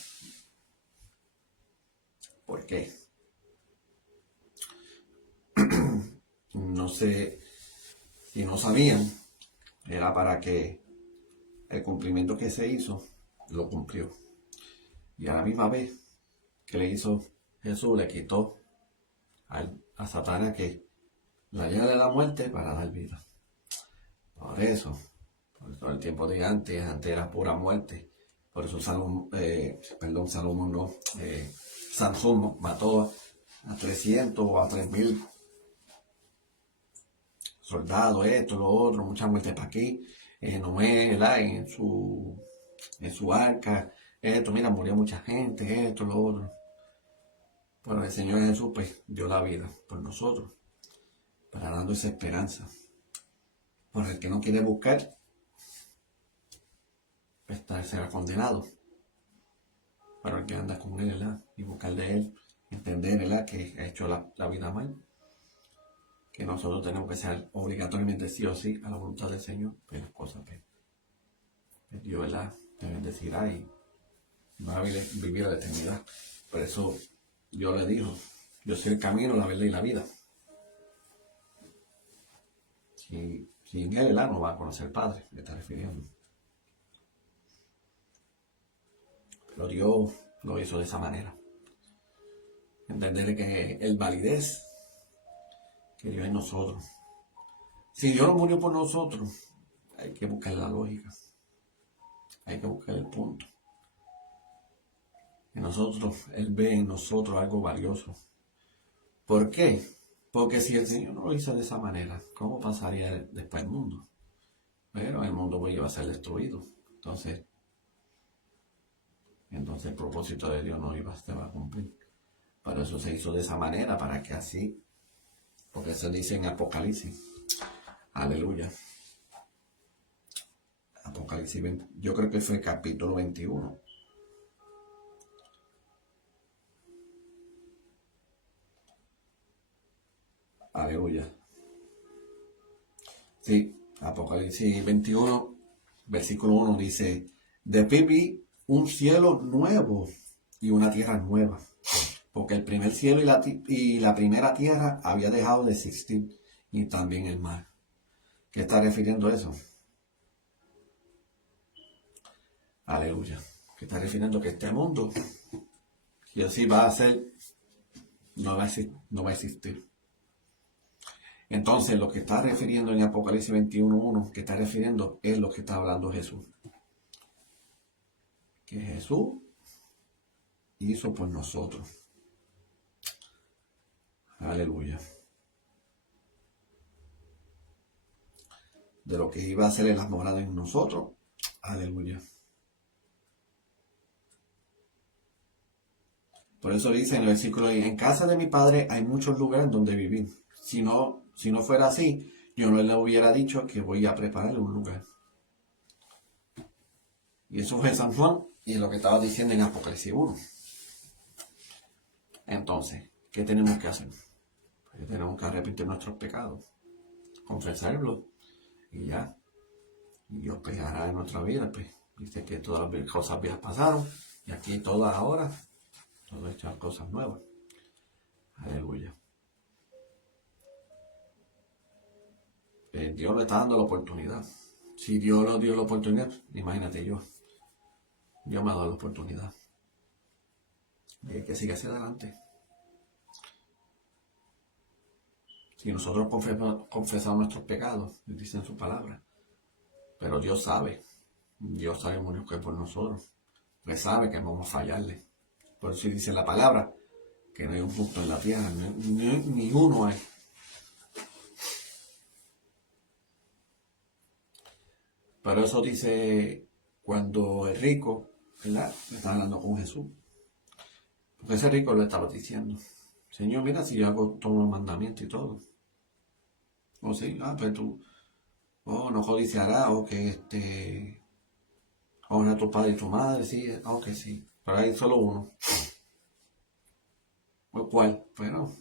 ¿Por qué? No sé si no sabían, era para que el cumplimiento que se hizo, lo cumplió. Y a la misma vez que le hizo Jesús, le quitó a Satanás que la llave de la muerte para dar vida. Por eso el tiempo de antes era pura muerte. Por eso Salomón no, Sansón mató a 300 o a 3000 soldados, esto, lo otro, mucha muerte para aquí. Noé, ¿verdad? En su arca, esto, mira, murió mucha gente, esto, lo otro. Pero el Señor Jesús, pues, dio la vida por nosotros, para dando esa esperanza. Por el que no quiere buscar, pues será condenado. Pero el que anda con Él, ¿verdad? Y buscar de Él, entender, ¿verdad? Que ha hecho la vida mal. Que nosotros tenemos que ser obligatoriamente sí o sí a la voluntad del Señor. Pues las cosas que Dios, ¿verdad? Te bendecirá y va a vivir la eternidad. Por eso Dios le dijo, yo soy el camino, la verdad y la vida. Sin Él, ¿verdad? No va a conocer al Padre, le está refiriendo. Pero Dios lo hizo de esa manera. Entender que el validez que Dios en nosotros. Si Dios no murió por nosotros, hay que buscar la lógica. Hay que buscar el punto. En nosotros, Él ve en nosotros algo valioso. ¿Por qué? Porque si el Señor no lo hizo de esa manera, ¿cómo pasaría después el mundo? Pero el mundo pues iba a ser destruido. Entonces el propósito de Dios no se va a cumplir. Por eso se hizo de esa manera, para que así, porque eso dice en Apocalipsis. Aleluya. Apocalipsis 20, yo creo que fue el capítulo 21. Aleluya. Sí, Apocalipsis 21, versículo 1 dice, de pie vi un cielo nuevo y una tierra nueva, porque el primer cielo y la primera tierra había dejado de existir, y también el mar. ¿Qué está refiriendo eso? Aleluya. ¿Qué está refiriendo? Que este mundo, y así va a ser, no va a existir. Entonces, lo que está refiriendo en Apocalipsis 21:1, que está refiriendo, es lo que está hablando Jesús. Que Jesús hizo por nosotros. Aleluya. De lo que iba a hacer en las moradas en nosotros. Aleluya. Por eso dice en el versículo, en casa de mi Padre hay muchos lugares donde vivir. Si no fuera así, yo no le hubiera dicho que voy a prepararle un lugar. Y eso fue San Juan, y es lo que estaba diciendo en Apocalipsis 1. Entonces, ¿qué tenemos que hacer? Pues tenemos que arrepentir nuestros pecados, confesarlos, y ya. Y Dios pegará en nuestra vida, pues. Dice que todas las cosas viejas pasaron, y aquí todas ahora, todo hechas cosas nuevas. Aleluya. Dios le está dando la oportunidad. Si Dios nos dio la oportunidad, imagínate yo. Dios me ha dado la oportunidad. Y hay que seguir hacia adelante. Si nosotros confesamos nuestros pecados, dice en su palabra. Pero Dios sabe murió que por nosotros. Él sabe que vamos a fallarle. Por eso dice la palabra que no hay un justo en la tierra, ni uno hay. Pero eso dice cuando el rico, ¿verdad? Está hablando con Jesús. Porque ese rico le estaba diciendo, Señor, mira, si yo hago todos los mandamientos y todo. O sí, pero tú, no codiciarás, o que honra a tu padre y tu madre, sí, ok, sí. Pero hay solo uno. ¿Cuál? Bueno,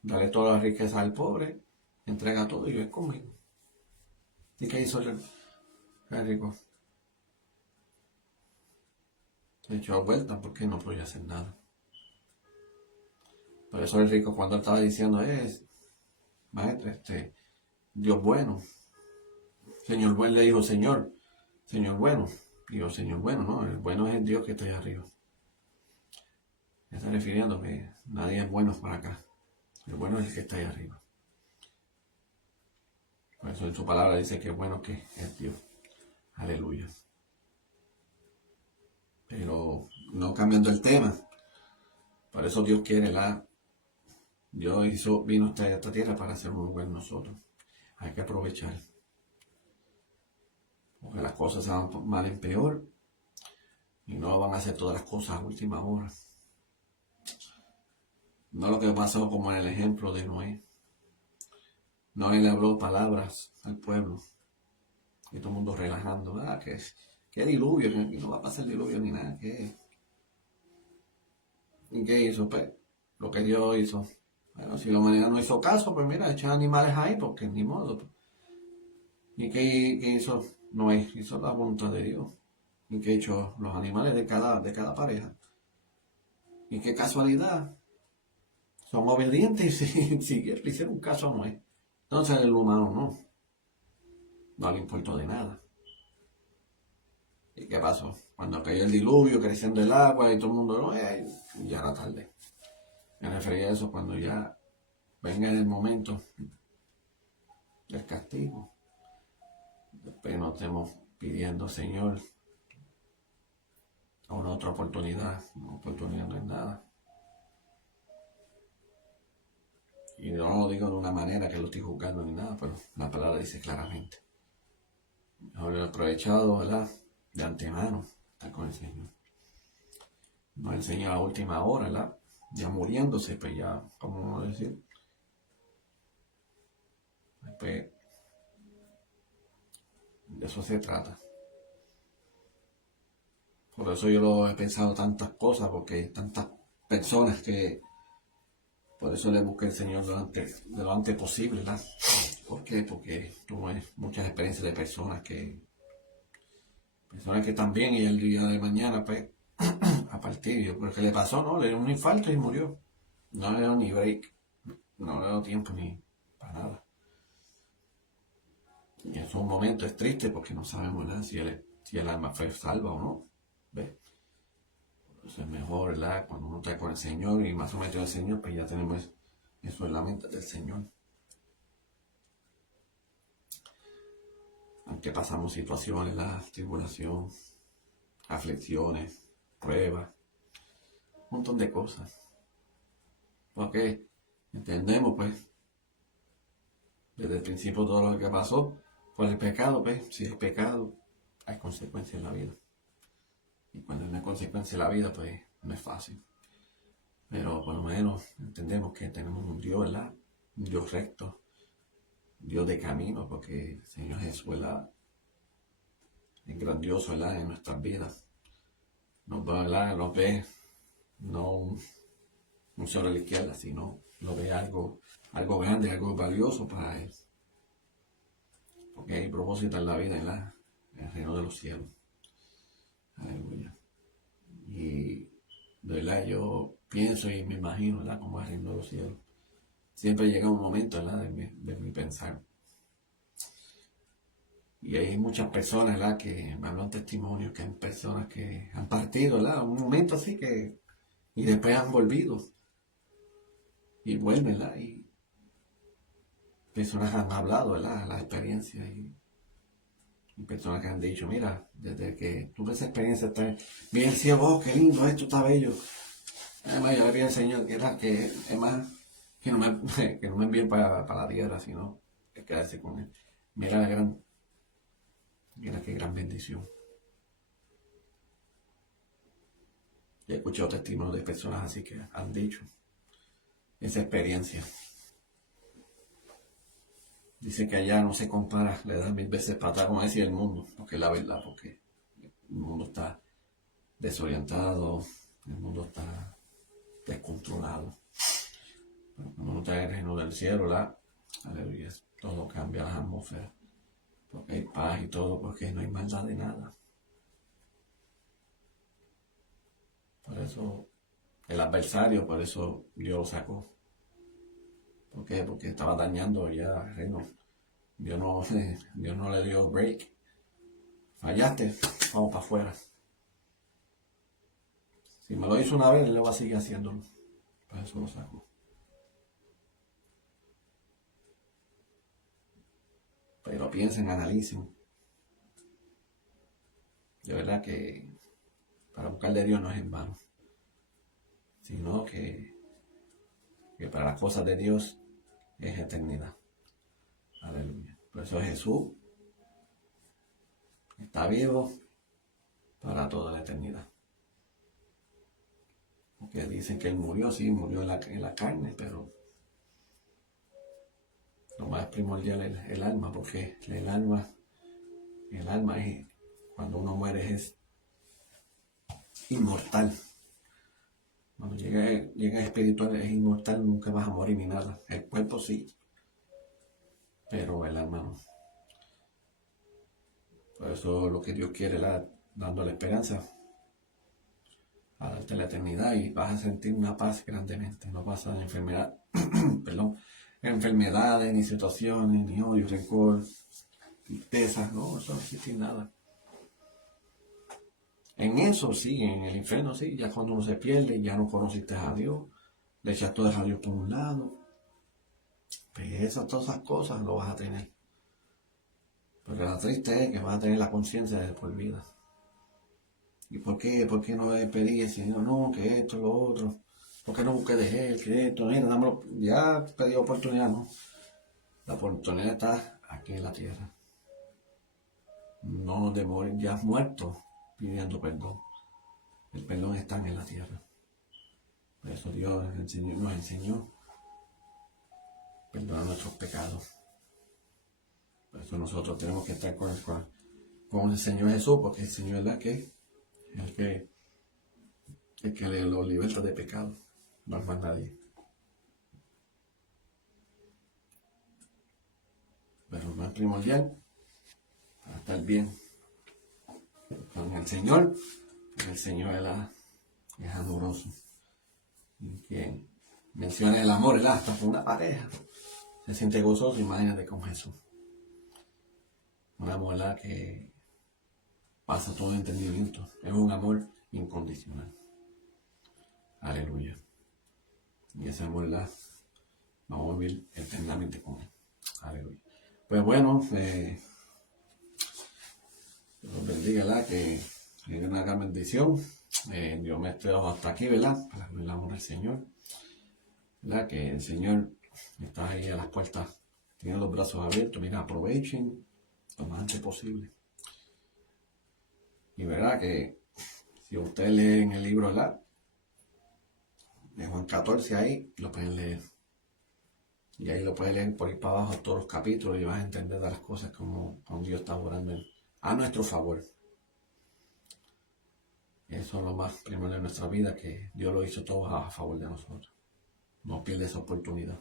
dale toda la riqueza al pobre, entrega todo y ven conmigo. ¿Y qué hizo el rico? Se echó vuelta porque no podía hacer nada. Por eso el rico, cuando él estaba diciendo, maestro, Dios bueno. Señor bueno, le dijo, Señor bueno. Digo, Señor bueno, no, el bueno es el Dios que está ahí arriba. Me está refiriendo que nadie es bueno para acá. El bueno es el que está ahí arriba. eso en su palabra dice que bueno que es Dios. Aleluya. Pero no cambiando el tema. Por eso Dios quiere Dios vino a esta tierra para hacer un buen nosotros. Hay que aprovechar. Porque las cosas se van mal en peor. Y no van a hacer todas las cosas a última hora. No lo que pasó como en el ejemplo de Noé. Noé le habló palabras al pueblo. Y todo el mundo relajando. ¿Qué diluvio? Que no va a pasar diluvio ni nada. ¿Y qué hizo? Pues lo que Dios hizo. Bueno, si la humanidad no hizo caso, pues mira, echan animales ahí porque ni modo. Pues. ¿Y qué hizo Noé? Hizo la voluntad de Dios. ¿Y qué hizo los animales de cada pareja? ¿Y qué casualidad? Son obedientes y le hicieron caso a Noé. Entonces el humano no le importó de nada. ¿Y qué pasó? Cuando cayó el diluvio, creciendo el agua y todo el mundo, ya era tarde. Me refería a eso cuando ya venga el momento del castigo. Después nos estemos pidiendo, Señor, una otra oportunidad. Una oportunidad no es nada. Y no lo digo de una manera que lo estoy juzgando ni nada, pero la palabra dice claramente. Mejor he aprovechado, ¿verdad? De antemano, estar con el Señor. No el Señor a última hora, ¿verdad? Ya muriéndose, pues ya, ¿cómo decir? Pues, de eso se trata. Por eso yo lo he pensado tantas cosas, porque hay tantas personas que por eso le busqué al Señor de lo antes posible, ¿verdad? ¿Por qué? Porque tuve muchas experiencias de personas que están bien y el día de mañana, pues, a partir, porque le pasó, ¿no? Le dio un infarto y murió. No le dio ni break, no le dio tiempo ni para nada. Y en esos momentos es triste porque no sabemos nada si el alma fue salva o no. ¿Ves? Entonces es mejor, ¿verdad? Cuando uno está con el Señor y más sometido al Señor, pues ya tenemos eso en la mente del Señor. Aunque pasamos situaciones, la tribulación, aflicciones, pruebas, un montón de cosas. Porque entendemos, pues, desde el principio todo lo que pasó por el pecado, pues, si es pecado, hay consecuencias en la vida. Y cuando hay una consecuencia en la vida, pues, no es fácil. Pero por lo menos entendemos que tenemos un Dios, ¿verdad? Un Dios recto, Dios de camino, porque el Señor Jesús, ¿verdad? Es grandioso, ¿verdad? En nuestras vidas. Nos va, ¿verdad? Nos ve, no un solo a la izquierda, sino lo ve algo grande, algo valioso para Él. Porque hay propósito en la vida, ¿verdad? En el reino de los cielos. Aleluya. Y de verdad yo pienso y me imagino, ¿verdad? Como es el reino de los cielos. Siempre llega un momento, ¿verdad? De mi pensar. Y hay muchas personas, ¿verdad? Que me hablan testimonios, que hay personas que han partido, ¿verdad? Un momento así y después han volvido. Y vuelven, ¿verdad? Y personas han hablado, ¿verdad? La experiencia y personas que han dicho, mira, desde que tuve esa experiencia, bien cielo, qué lindo, esto está bello. Además, yo le pido al Señor que es más, que no me envíen para la tierra, sino que quedarse con Él. Mira qué gran bendición. He escuchado testimonios de personas así que han dicho esa experiencia. Dice que allá no se compara, le da 1000 veces para atrás, como decía el mundo, porque es la verdad, porque el mundo está desorientado, el mundo está descontrolado. Pero cuando uno está en el reino del cielo, aleluya, todo cambia, las atmósferas, porque hay paz y todo, porque no hay maldad de nada. Por eso, el adversario, por eso Dios lo sacó. ¿Por qué? Porque estaba dañando ya el reino. Dios no le dio break. Fallaste, vamos para afuera. Si me lo hizo una vez, él lo va a seguir haciéndolo. Por eso lo sacó. piensen, analicen. De verdad que para buscar de Dios no es en vano, sino que para las cosas de Dios es eternidad. Aleluya. Por eso Jesús está vivo para toda la eternidad. Porque dicen que Él murió, sí, murió en la carne, pero lo más primordial es el alma, porque el alma es, cuando uno muere es inmortal. Cuando llega espiritual es inmortal, nunca vas a morir ni nada. El cuerpo sí, pero el alma no. Por eso lo que Dios quiere, dándole esperanza a darte la eternidad, y vas a sentir una paz grandemente. No pasa de enfermedad, perdón, enfermedades, ni situaciones, ni odio, rencor, tristeza, no, eso no existe nada. En eso sí, en el infierno sí, ya cuando uno se pierde, ya no conociste a Dios, le echaste todo a Dios por un lado, pues todas esas cosas lo vas a tener. Porque la triste es que vas a tener la conciencia de por vida. ¿Y por qué? ¿Por qué no le pedí al Señor? No, que esto, lo otro. ¿Por qué no busqué de Él? Que esto, mira, dámelo. Ya pedí oportunidad, ¿no? La oportunidad está aquí en la tierra. No de morir ya muerto pidiendo perdón. El perdón está en la tierra. Por eso Dios nos enseñó a perdonar nuestros pecados. Por eso nosotros tenemos que estar con el Señor Jesús, porque el Señor es el que lo liberta de pecado, no es más nadie. Pero lo más primordial, para estar bien con el Señor es amoroso. Y quien menciona el amor, hasta con una pareja, se siente gozoso, imagínate con Jesús. Un amor que pasa todo entendimiento, es un amor incondicional. Aleluya. Y ese amor vamos a vivir eternamente con Él. Aleluya. Pues bueno, Dios bendiga, que hay una gran bendición. Dios me esté hasta aquí, ¿verdad? Para el amor del Señor. ¿Verdad? Que el Señor está ahí a las puertas, tiene los brazos abiertos. Mira, aprovechen lo más antes posible. Y verdad que si ustedes leen el libro, ¿verdad?, de Juan 14, ahí lo pueden leer. Y ahí lo pueden leer por ir para abajo todos los capítulos y vas a entender de las cosas como Dios está orando a nuestro favor. Eso es lo más primero de nuestra vida, que Dios lo hizo todo a favor de nosotros. No pierdes esa oportunidad.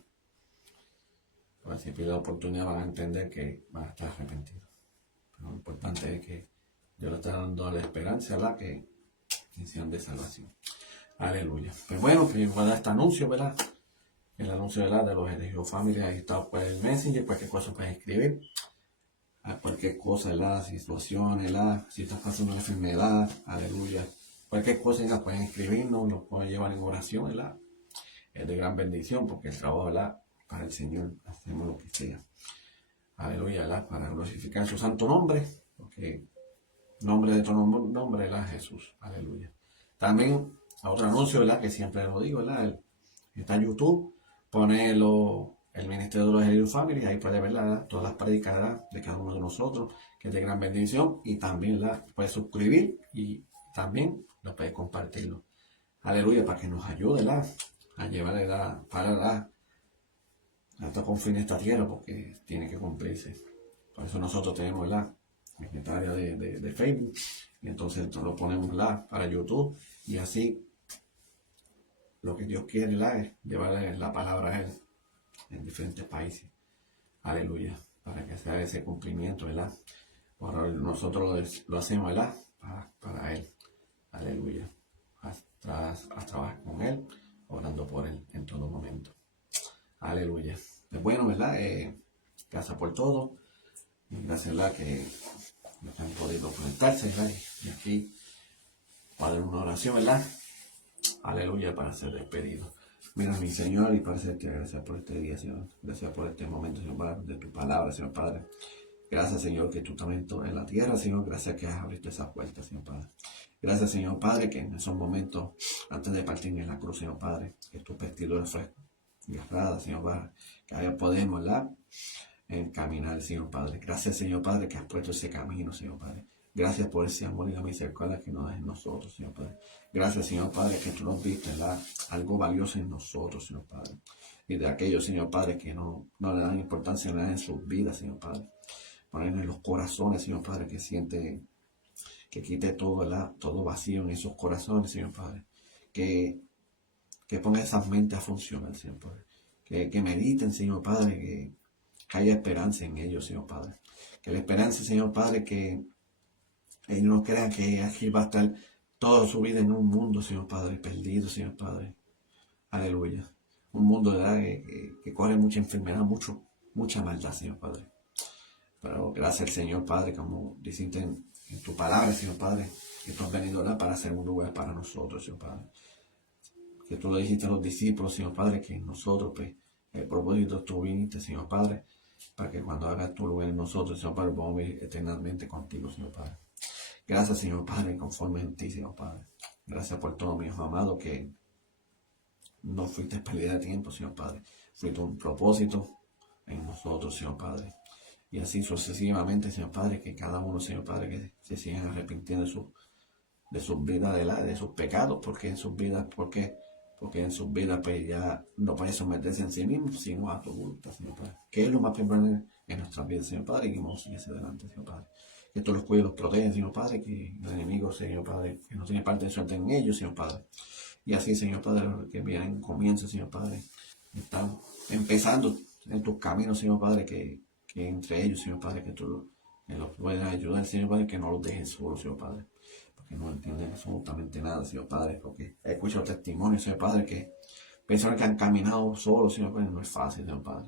Porque si pierdes la oportunidad van a entender que van a estar arrepentidos. Pero lo importante es que Dios le está dando la esperanza, ¿verdad?, que sean de salvación. Aleluya. Pues bueno, que voy a dar este anuncio, ¿verdad? El anuncio, ¿verdad?, de los elegidos familia. Ahí está por el Messenger, cualquier cosa puedes escribir. A cualquier cosa, ¿verdad?, situaciones, ¿verdad?, si estás pasando una enfermedad, aleluya. Cualquier cosa la pueden escribirnos, lo pueden llevar en oración, ¿verdad? Es de gran bendición, porque el trabajo, ¿verdad?, para el Señor hacemos lo que sea. Aleluya, ¿verdad?, para glorificar su santo nombre, porque nombre de tu nombre, ¿verdad?, Jesús. Aleluya. También otro anuncio, ¿verdad?, que siempre lo digo, ¿verdad?, está en YouTube, pone el Ministerio de los Elegidos Family, ahí puede ver, ¿verdad?, todas las prédicas, ¿verdad?, de cada uno de nosotros, que es de gran bendición, y también, ¿verdad?, puede suscribir y también lo puede compartirlo. Aleluya, para que nos ayude, ¿verdad?, a llevar, ¿verdad?, para, ¿verdad?, hasta con fin esta tierra, porque tiene que cumplirse. Por eso nosotros tenemos, ¿verdad?, en esta área de Facebook, y entonces lo ponemos, ¿verdad?, para YouTube, y así lo que Dios quiere, ¿verdad?, es llevarle la palabra a Él en diferentes países. Aleluya, para que sea ese cumplimiento, ¿verdad? Ahora nosotros lo hacemos, ¿verdad?, para Él. Aleluya. A trabajar con Él, orando por Él en todo momento. Aleluya. Pues bueno, ¿verdad? Gracias por todo. Y gracias, ¿verdad?, que han podido conectarse, ¿verdad? Y aquí para dar una oración, ¿verdad? Aleluya, para ser despedido. Mira, mi Señor, y para hacerte gracias por este día, Señor. Gracias por este momento, Señor, de tu palabra, Señor Padre. Gracias, Señor, que tú también estás en la tierra, Señor. Gracias que has abierto esa puerta, Señor Padre. Gracias, Señor Padre, que en esos momentos, antes de partir en la cruz, Señor Padre, que tu vestidura fue agarrada, Señor Padre, que ahora podemos, ¿verdad?, caminar, Señor Padre. Gracias, Señor Padre, que has puesto ese camino, Señor Padre. Gracias por ese amor y la misericordia que nos das en nosotros, Señor Padre. Gracias, Señor Padre, que tú nos viste, ¿verdad?, algo valioso en nosotros, Señor Padre. Y de aquellos, Señor Padre, que no le dan importancia a nada en sus vidas, Señor Padre. Poner en los corazones, Señor Padre, que siente, que quite todo, ¿verdad?, todo vacío en esos corazones, Señor Padre. Que ponga esas mentes a funcionar, Señor Padre. Que mediten, Señor Padre, que haya esperanza en ellos, Señor Padre. Que la esperanza, Señor Padre, que ellos no crean que aquí va a estar toda su vida en un mundo, Señor Padre, perdido, Señor Padre. Aleluya. Un mundo, ¿verdad?, que corre mucha enfermedad, mucha maldad, Señor Padre. Pero gracias al Señor Padre, como dijiste en tu palabra, Señor Padre, que tú has venido, ¿verdad?, para hacer un lugar para nosotros, Señor Padre. Que tú lo dijiste a los discípulos, Señor Padre, que nosotros, pues, el propósito tú viniste, Señor Padre, para que cuando hagas tu lugar en nosotros, Señor Padre, podamos vivir eternamente contigo, Señor Padre. Gracias, Señor Padre, conforme en ti, Señor Padre. Gracias por todo, mi hijo amado, que no fuiste pérdida de tiempo, Señor Padre. Fuiste un propósito en nosotros, Señor Padre. Y así sucesivamente, Señor Padre, que cada uno, Señor Padre, que se sigan arrepintiendo de sus vidas, de sus pecados, porque en sus vidas, porque en sus vidas pues ya no puede someterse en sí mismo, sino a tu voluntad, Señor Padre. Que es lo más primordial en nuestras vidas, Señor Padre, y que vamos a seguir hacia adelante, Señor Padre. Que tú los cuides, los proteges, Señor Padre, que el enemigo, Señor Padre, que no tiene parte de suerte en ellos, Señor Padre. Y así, Señor Padre, los que vienen, comienzan, Señor Padre, están empezando en tus caminos, Señor Padre, que entre ellos, Señor Padre, que tú los puedas ayudar, Señor Padre, que no los dejes solos, Señor Padre. Que no entienden absolutamente nada, Señor Padre, porque he escuchado testimonios, Señor Padre, que personas que han caminado solos, Señor Padre, no es fácil, Señor Padre.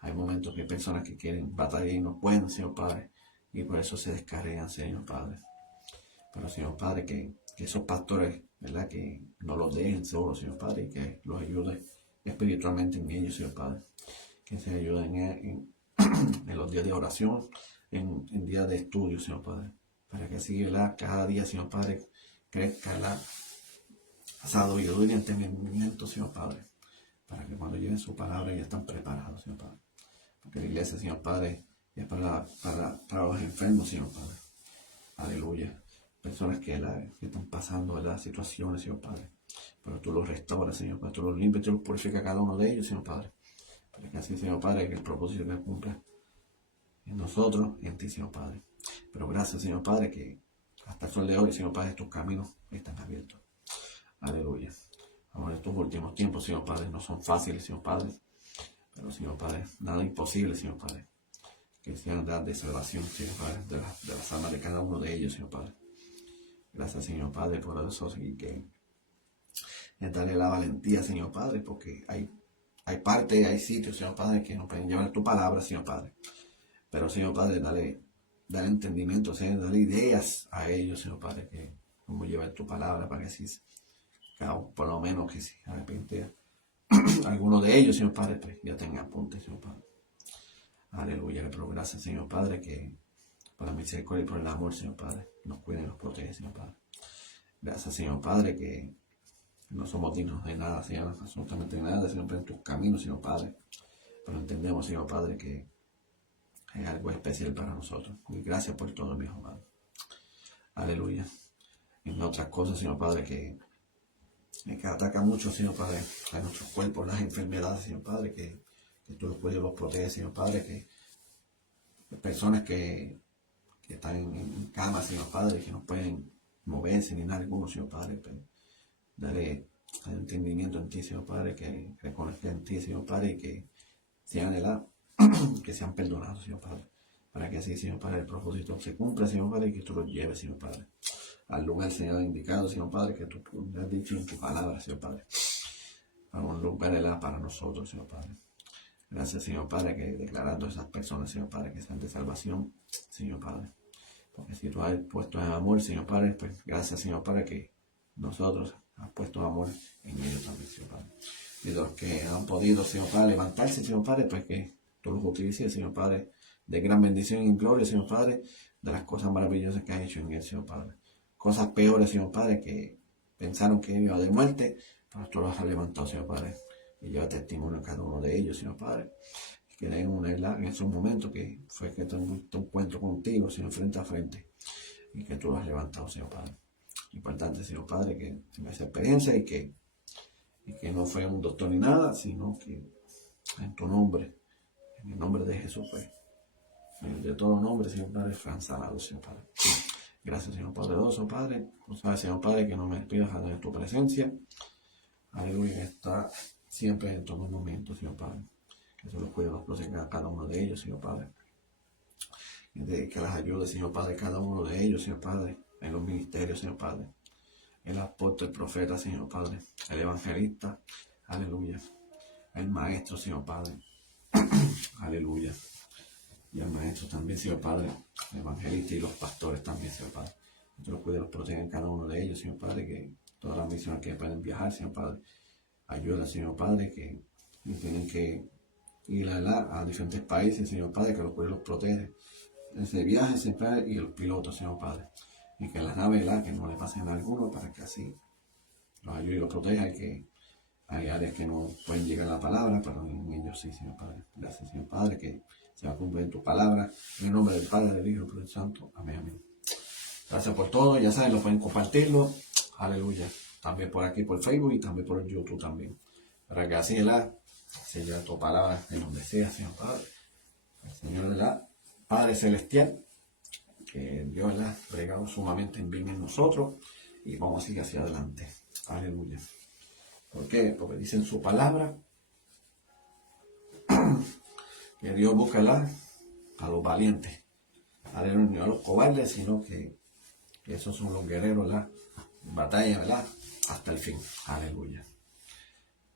Hay momentos que hay personas que quieren batallar y no pueden, Señor Padre, y por eso se descarrean, Señor Padre. Pero, Señor Padre, que esos pastores, ¿verdad?, que no los dejen solos, Señor Padre, y que los ayude espiritualmente en ellos, Señor Padre. Que se ayuden en los días de oración, en días de estudio, Señor Padre. Para que así, ¿verdad?, cada día, Señor Padre, crezca la sabiduría y entendimiento, Señor Padre, para que cuando lleven su palabra ya están preparados, Señor Padre. Porque la iglesia, Señor Padre, es para los enfermos, Señor Padre. Aleluya. Personas que están pasando, ¿verdad?, situaciones, Señor Padre. Pero tú los restauras, Señor Padre. Tú los limpias, tú los purificas a cada uno de ellos, Señor Padre. Para que así, Señor Padre, que el propósito se cumpla en nosotros y en ti, Señor Padre. Pero gracias, Señor Padre, que hasta el sol de hoy, Señor Padre, tus caminos están abiertos. Aleluya. Ahora estos últimos tiempos, Señor Padre, no son fáciles, Señor Padre. Pero, Señor Padre, nada imposible, Señor Padre. Que sean de salvación, Señor Padre, de las almas de cada uno de ellos, Señor Padre. Gracias, Señor Padre, por eso, y que es darle la valentía, Señor Padre, porque hay sitios, Señor Padre, que no pueden llevar tu palabra, Señor Padre. Pero, Señor Padre, dale entendimiento, Señor, dale ideas a ellos, Señor Padre, que cómo llevar tu palabra para que si, por lo menos que si de repente alguno de ellos, Señor Padre, pues ya tenga apunte, Señor Padre. Aleluya, pero gracias, Señor Padre, que por la misericordia y por el amor, Señor Padre, nos cuida y nos protege, Señor Padre. Gracias, Señor Padre, que no somos dignos de nada, Señor, absolutamente de nada, Señor, en tus caminos, Señor Padre. Pero entendemos, Señor Padre, que es algo especial para nosotros. Y gracias por todo, mi hijo amado. Aleluya. En otras cosas, Señor Padre, que ataca mucho, Señor Padre, a nuestros cuerpos, las enfermedades, Señor Padre, que tú los cuides y los proteges, Señor Padre, que personas que están en cama, Señor Padre, que no pueden moverse ni nada alguno, Señor Padre, pero dale entendimiento en ti, Señor Padre, que reconozcan en ti, Señor Padre, y que sean perdonados, Señor Padre, para que así, Señor Padre, el propósito se cumpla, Señor Padre, y que tú los lleves, Señor Padre, al lugar, Señor, indicado, Señor Padre, que tú has dicho en tu palabra, Señor Padre, a un lugar para nosotros, Señor Padre. Gracias, Señor Padre, que declarando a esas personas, Señor Padre, que sean de salvación, Señor Padre. Porque si tú has puesto en amor, Señor Padre, pues gracias, Señor Padre, que nosotros has puesto amor en ellos también, Señor Padre. Y los que han podido, Señor Padre, levantarse, Señor Padre, pues que tú los utilices, Señor Padre, de gran bendición y gloria, Señor Padre, de las cosas maravillosas que has hecho en él, Señor Padre. Cosas peores, Señor Padre, que pensaron que iba de muerte, pero tú los has levantado, Señor Padre. Y lleva testimonio a cada uno de ellos, Señor Padre. Que den una en esos momentos que fue que tu encuentro contigo, Señor, frente a frente. Y que tú los has levantado, Señor Padre. Importante, Señor Padre, que tenga esa experiencia y que no fue un doctor ni nada, sino que en tu nombre, en el nombre de Jesús fue. De todo nombre, Señor Padre, fue sanado, Señor Padre. Gracias, Señor Poderoso, Padre. Tú sabes, Señor Padre, que no me despidas de tu presencia. Aleluya, que está siempre en todos los momentos, Señor Padre. Que tú los cuides, los proteja a cada uno de ellos, Señor Padre. Que las ayude, Señor Padre, cada uno de ellos, Señor Padre, en los ministerios, Señor Padre. El apóstol, el profeta, Señor Padre. El evangelista, aleluya. El maestro, Señor Padre. Aleluya. Y el maestro también, Señor Padre, el evangelista y los pastores también, Señor Padre. Que tú los cuides, los proteja en cada uno de ellos, Señor Padre, que todas las misiones que pueden viajar, Señor Padre. Ayuda, Señor Padre, que tienen que ir a diferentes países, Señor Padre, que los cuide, los protege. Ese viaje, Señor Padre, y los pilotos, Señor Padre. Y que las naves, que no le pasen a alguno, para que así los ayude y los proteja, y que hay áreas que no pueden llegar a la palabra, pero en ellos sí, Señor Padre. Gracias, Señor Padre, que se va a cumplir tu palabra. En el nombre del Padre, del Hijo y del Santo. Amén, amén. Gracias por todo. Ya saben, lo pueden compartirlo. Aleluya. También por aquí, por Facebook y también por YouTube también. Para que así, se lleve tu palabra en donde sea, Señor Padre. El Señor, Padre Celestial, que Dios, ha bregado sumamente en bien en nosotros y vamos a seguir hacia adelante. Aleluya. ¿Por qué? Porque dice en su palabra que Dios busca a los valientes, no a los cobardes, sino que esos son los guerreros, en batalla, ¿verdad? Hasta el fin. Aleluya.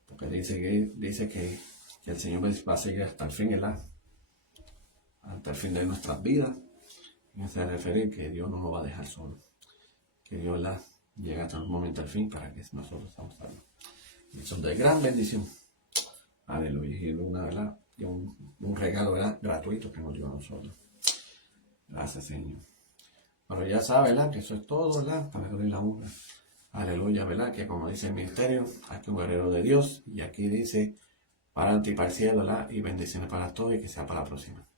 Porque dice que el Señor va a seguir hasta el fin, ¿verdad? Hasta el fin de nuestras vidas. Y se refiere que Dios no nos va a dejar solo. Que Dios llega hasta un momento al fin para que nosotros estamos salvos. Y son de gran bendición. Aleluya. Y ¿verdad? Y un regalo, ¿verdad? Gratuito que nos dio a nosotros. Gracias, Señor. Pero ya sabe, ¿verdad? Que eso es todo, ¿verdad? Para gloria y la honra. Aleluya, ¿verdad? Que como dice el ministerio, aquí un guerrero de Dios. Y aquí dice, para adelante y para el cielo, ¿verdad? Y bendiciones para todos y que sea para la próxima.